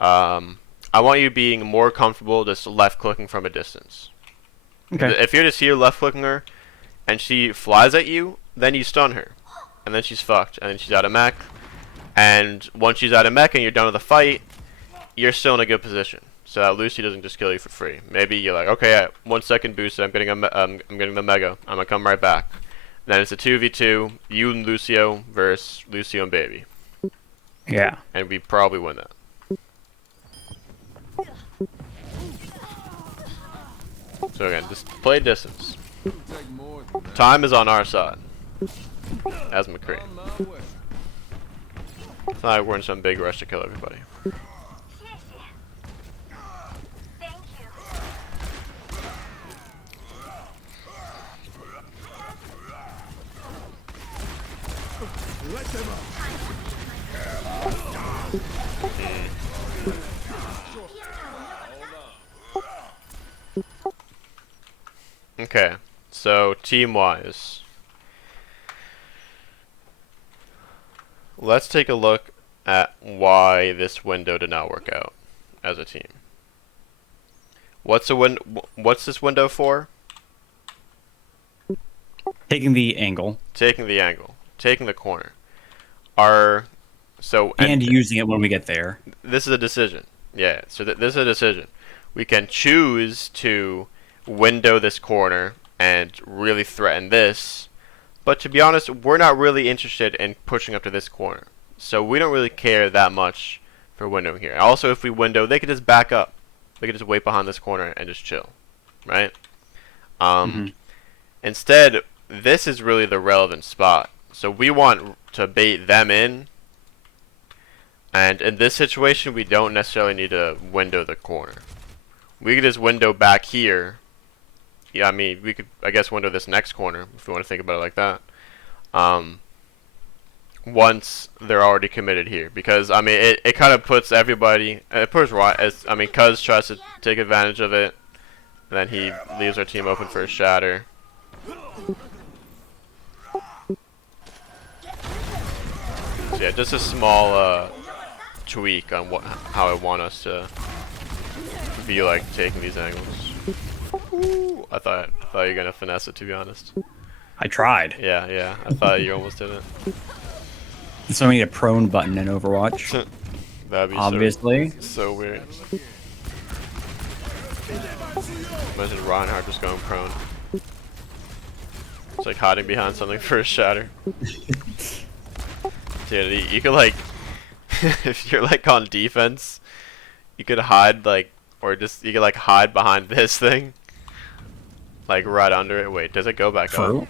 I want you being more comfortable just left clicking from a distance. Okay. If you're just here left clicking her and she flies at you, then you stun her. And then she's fucked. And then she's out of mech. And once she's out of mech and you're done with the fight, you're still in a good position. So that Lucy doesn't just kill you for free. Maybe you're like, okay, 1 second boost, I'm getting the mega. I'm gonna come right back. And then it's a 2v2, you and Lucio versus Lucio and Baby. Yeah. And we probably win that. So again, just play distance. Time is on our side. As McCree. It's not like we're in some big rush to kill everybody. Okay, so team-wise, let's take a look at why this window did not work out as a team. What's this window for? Taking the angle. Taking the angle. Taking the corner. And using it when we get there. This is a decision. Yeah, so this is a decision. We can choose to window this corner and really threaten this, but to be honest, we're not really interested in pushing up to this corner, so we don't really care that much for windowing here. Also, if we window, they could just back up. They could just wait behind this corner and just chill, right? Instead, this is really the relevant spot, so we want to bait them in, and in this situation, we don't necessarily need to window the corner. We could just window back here. Yeah, I mean, we could, I guess, window this next corner, if you want to think about it like that. Once they're already committed here. Because, I mean, it kind of puts everybody, it puts I mean, Cuz tries to take advantage of it, and then he leaves our team open for a shatter. So yeah, just a small tweak on how I want us to be like taking these angles. Ooh, I thought you were gonna finesse it, to be honest. I tried. Yeah. I thought you almost did it. So I need a prone button in Overwatch. That'd be Obviously. so weird. Imagine Reinhardt just going prone. It's like hiding behind something for a shatter. Dude, you could like, if you're like on defense, you could hide like, or just you could like hide behind this thing, like right under it. Wait, does it go back up?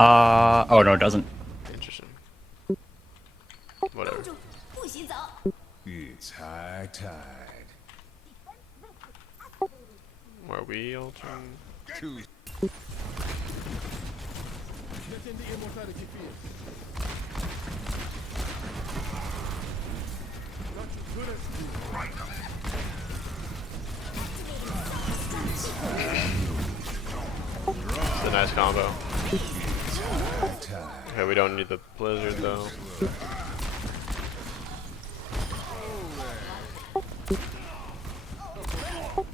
Oh no, it doesn't. Interesting. Whatever. It's high tide. Were we altering? Two. It's a nice combo. Okay, we don't need the blizzard though.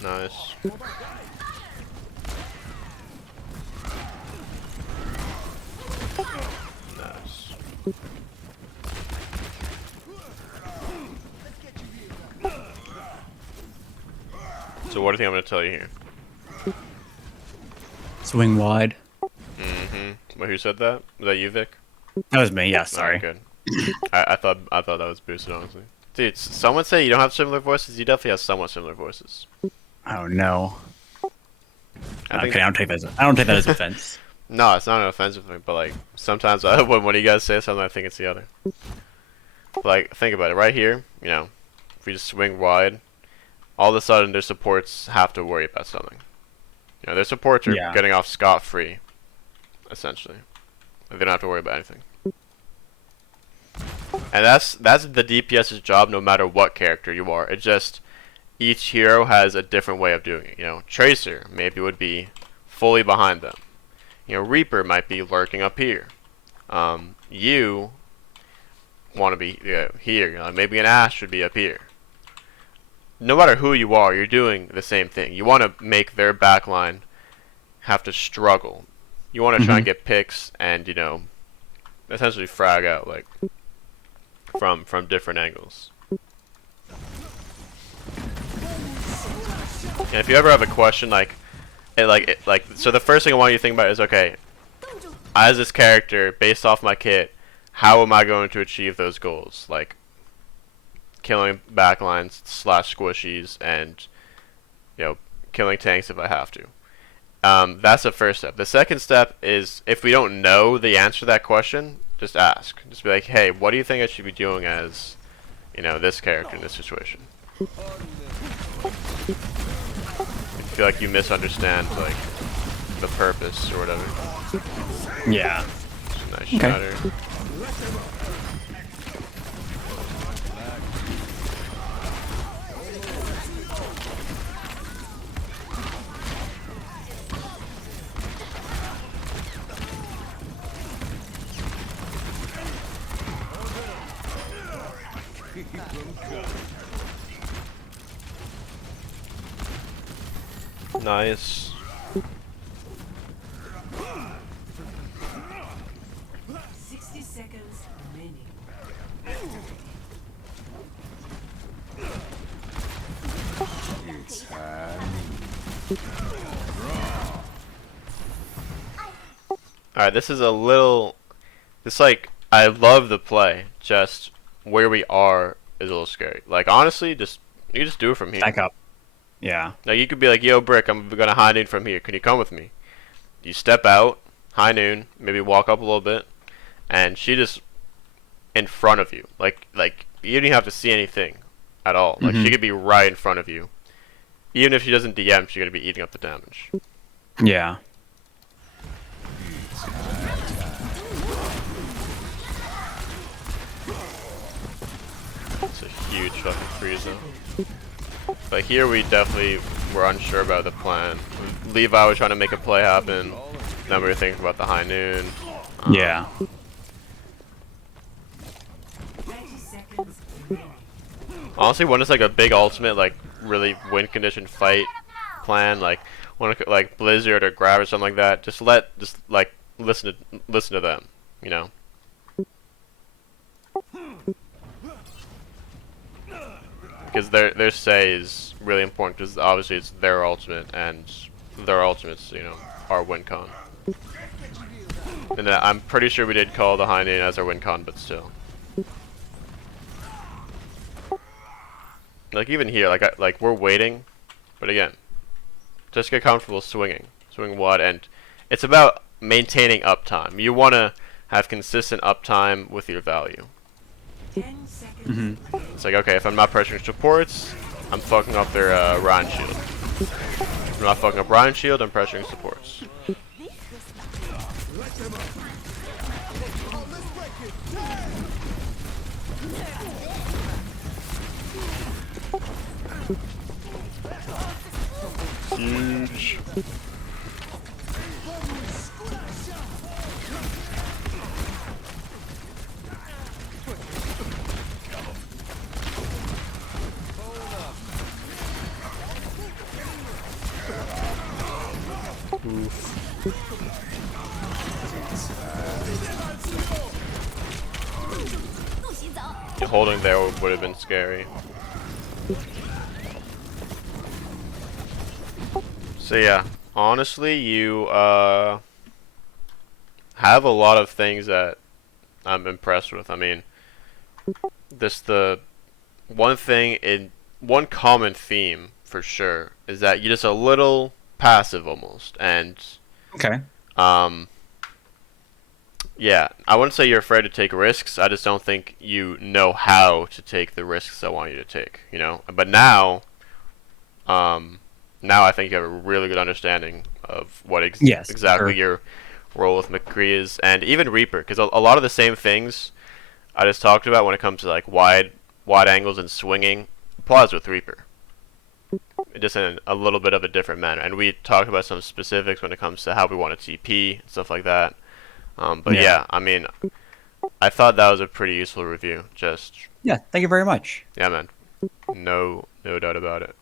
Nice. Nice. So what do you think I'm gonna tell you here? Swing wide. Wait, who said that? Was that you, Vic? That was me. Yeah, sorry. Alright, good. I thought that was boosted, honestly. Dude, someone say you don't have similar voices. You definitely have somewhat similar voices. Oh no. I think- Okay, I don't take that as offense. No, it's not an offensive thing, but like sometimes when you guys say something, I think it's the other. But, like, think about it. Right here, you know, if we just swing wide, all of a sudden their supports have to worry about something. You know, their supports are Yeah. getting off scot-free, essentially. Like, they don't have to worry about anything. And that's the DPS's job, no matter what character you are. It's just each hero has a different way of doing it. You know, Tracer maybe would be fully behind them. You know, Reaper might be lurking up here. You want to be here. You know, maybe an Ashe should be up here. No matter who you are, you're doing the same thing. You want to make their backline have to struggle. You want to try and get picks and, you know, essentially frag out like from different angles. And if you ever have a question so the first thing I want you to think about is, okay, as this character, based off my kit, how am I going to achieve those goals? Like killing backlines / squishies and, you know, killing tanks if I have to. That's the first step. The second step is, if we don't know the answer to that question, just ask. Just be like, hey, what do you think I should be doing as, you know, this character in this situation? If you feel like you misunderstand, like, the purpose or whatever. Yeah. Just a nice shatter. Nice. It's high. Alright, this is a little... It's like, I love the play, just where we are is a little scary. Like, honestly, you just do it from here. Back up. Yeah. Like, you could be like, yo, Brick, I'm gonna high noon from here. Can you come with me? You step out, high noon, maybe walk up a little bit, and she just in front of you. Like you don't even have to see anything at all. Like, she could be right in front of you. Even if she doesn't DM, she's gonna be eating up the damage. Yeah. It's a huge fucking freeze zone. But here we definitely were unsure about the plan. Levi was trying to make a play happen. Then we were thinking about the high noon. Yeah. Honestly, when it's like a big ultimate, like really win condition fight plan, like like Blizzard or Grab or something like that, just like listen to them, you know. Because their say is really important, because obviously it's their ultimate, and their ultimates, you know, are win con. And I'm pretty sure we did call the high lane as our win con, but still. Like even here, like we're waiting, but again, just get comfortable swinging wide, and it's about maintaining uptime. You want to have consistent uptime with your value. 10 seconds. It's like, okay, if I'm not pressuring supports, I'm fucking up their Ryan shield. If I'm not fucking up Ryan shield, I'm pressuring supports. Huge. Holding there would have been scary. So yeah, honestly, you have a lot of things that I'm impressed with. I mean, the one common theme for sure is that you're just a little passive almost, and Okay. yeah, I wouldn't say you're afraid to take risks. I just don't think you know how to take the risks I want you to take, you know. But now I think you have a really good understanding of what Yes, exactly sure. your role with McCree is, and even Reaper, because a lot of the same things I just talked about when it comes to like wide angles and swinging applies with Reaper. Just in a little bit of a different manner, and we talked about some specifics when it comes to how we want to TP and stuff like that. But yeah, I mean, I thought that was a pretty useful review. Just Yeah, thank you very much. yeah, man, no doubt about it.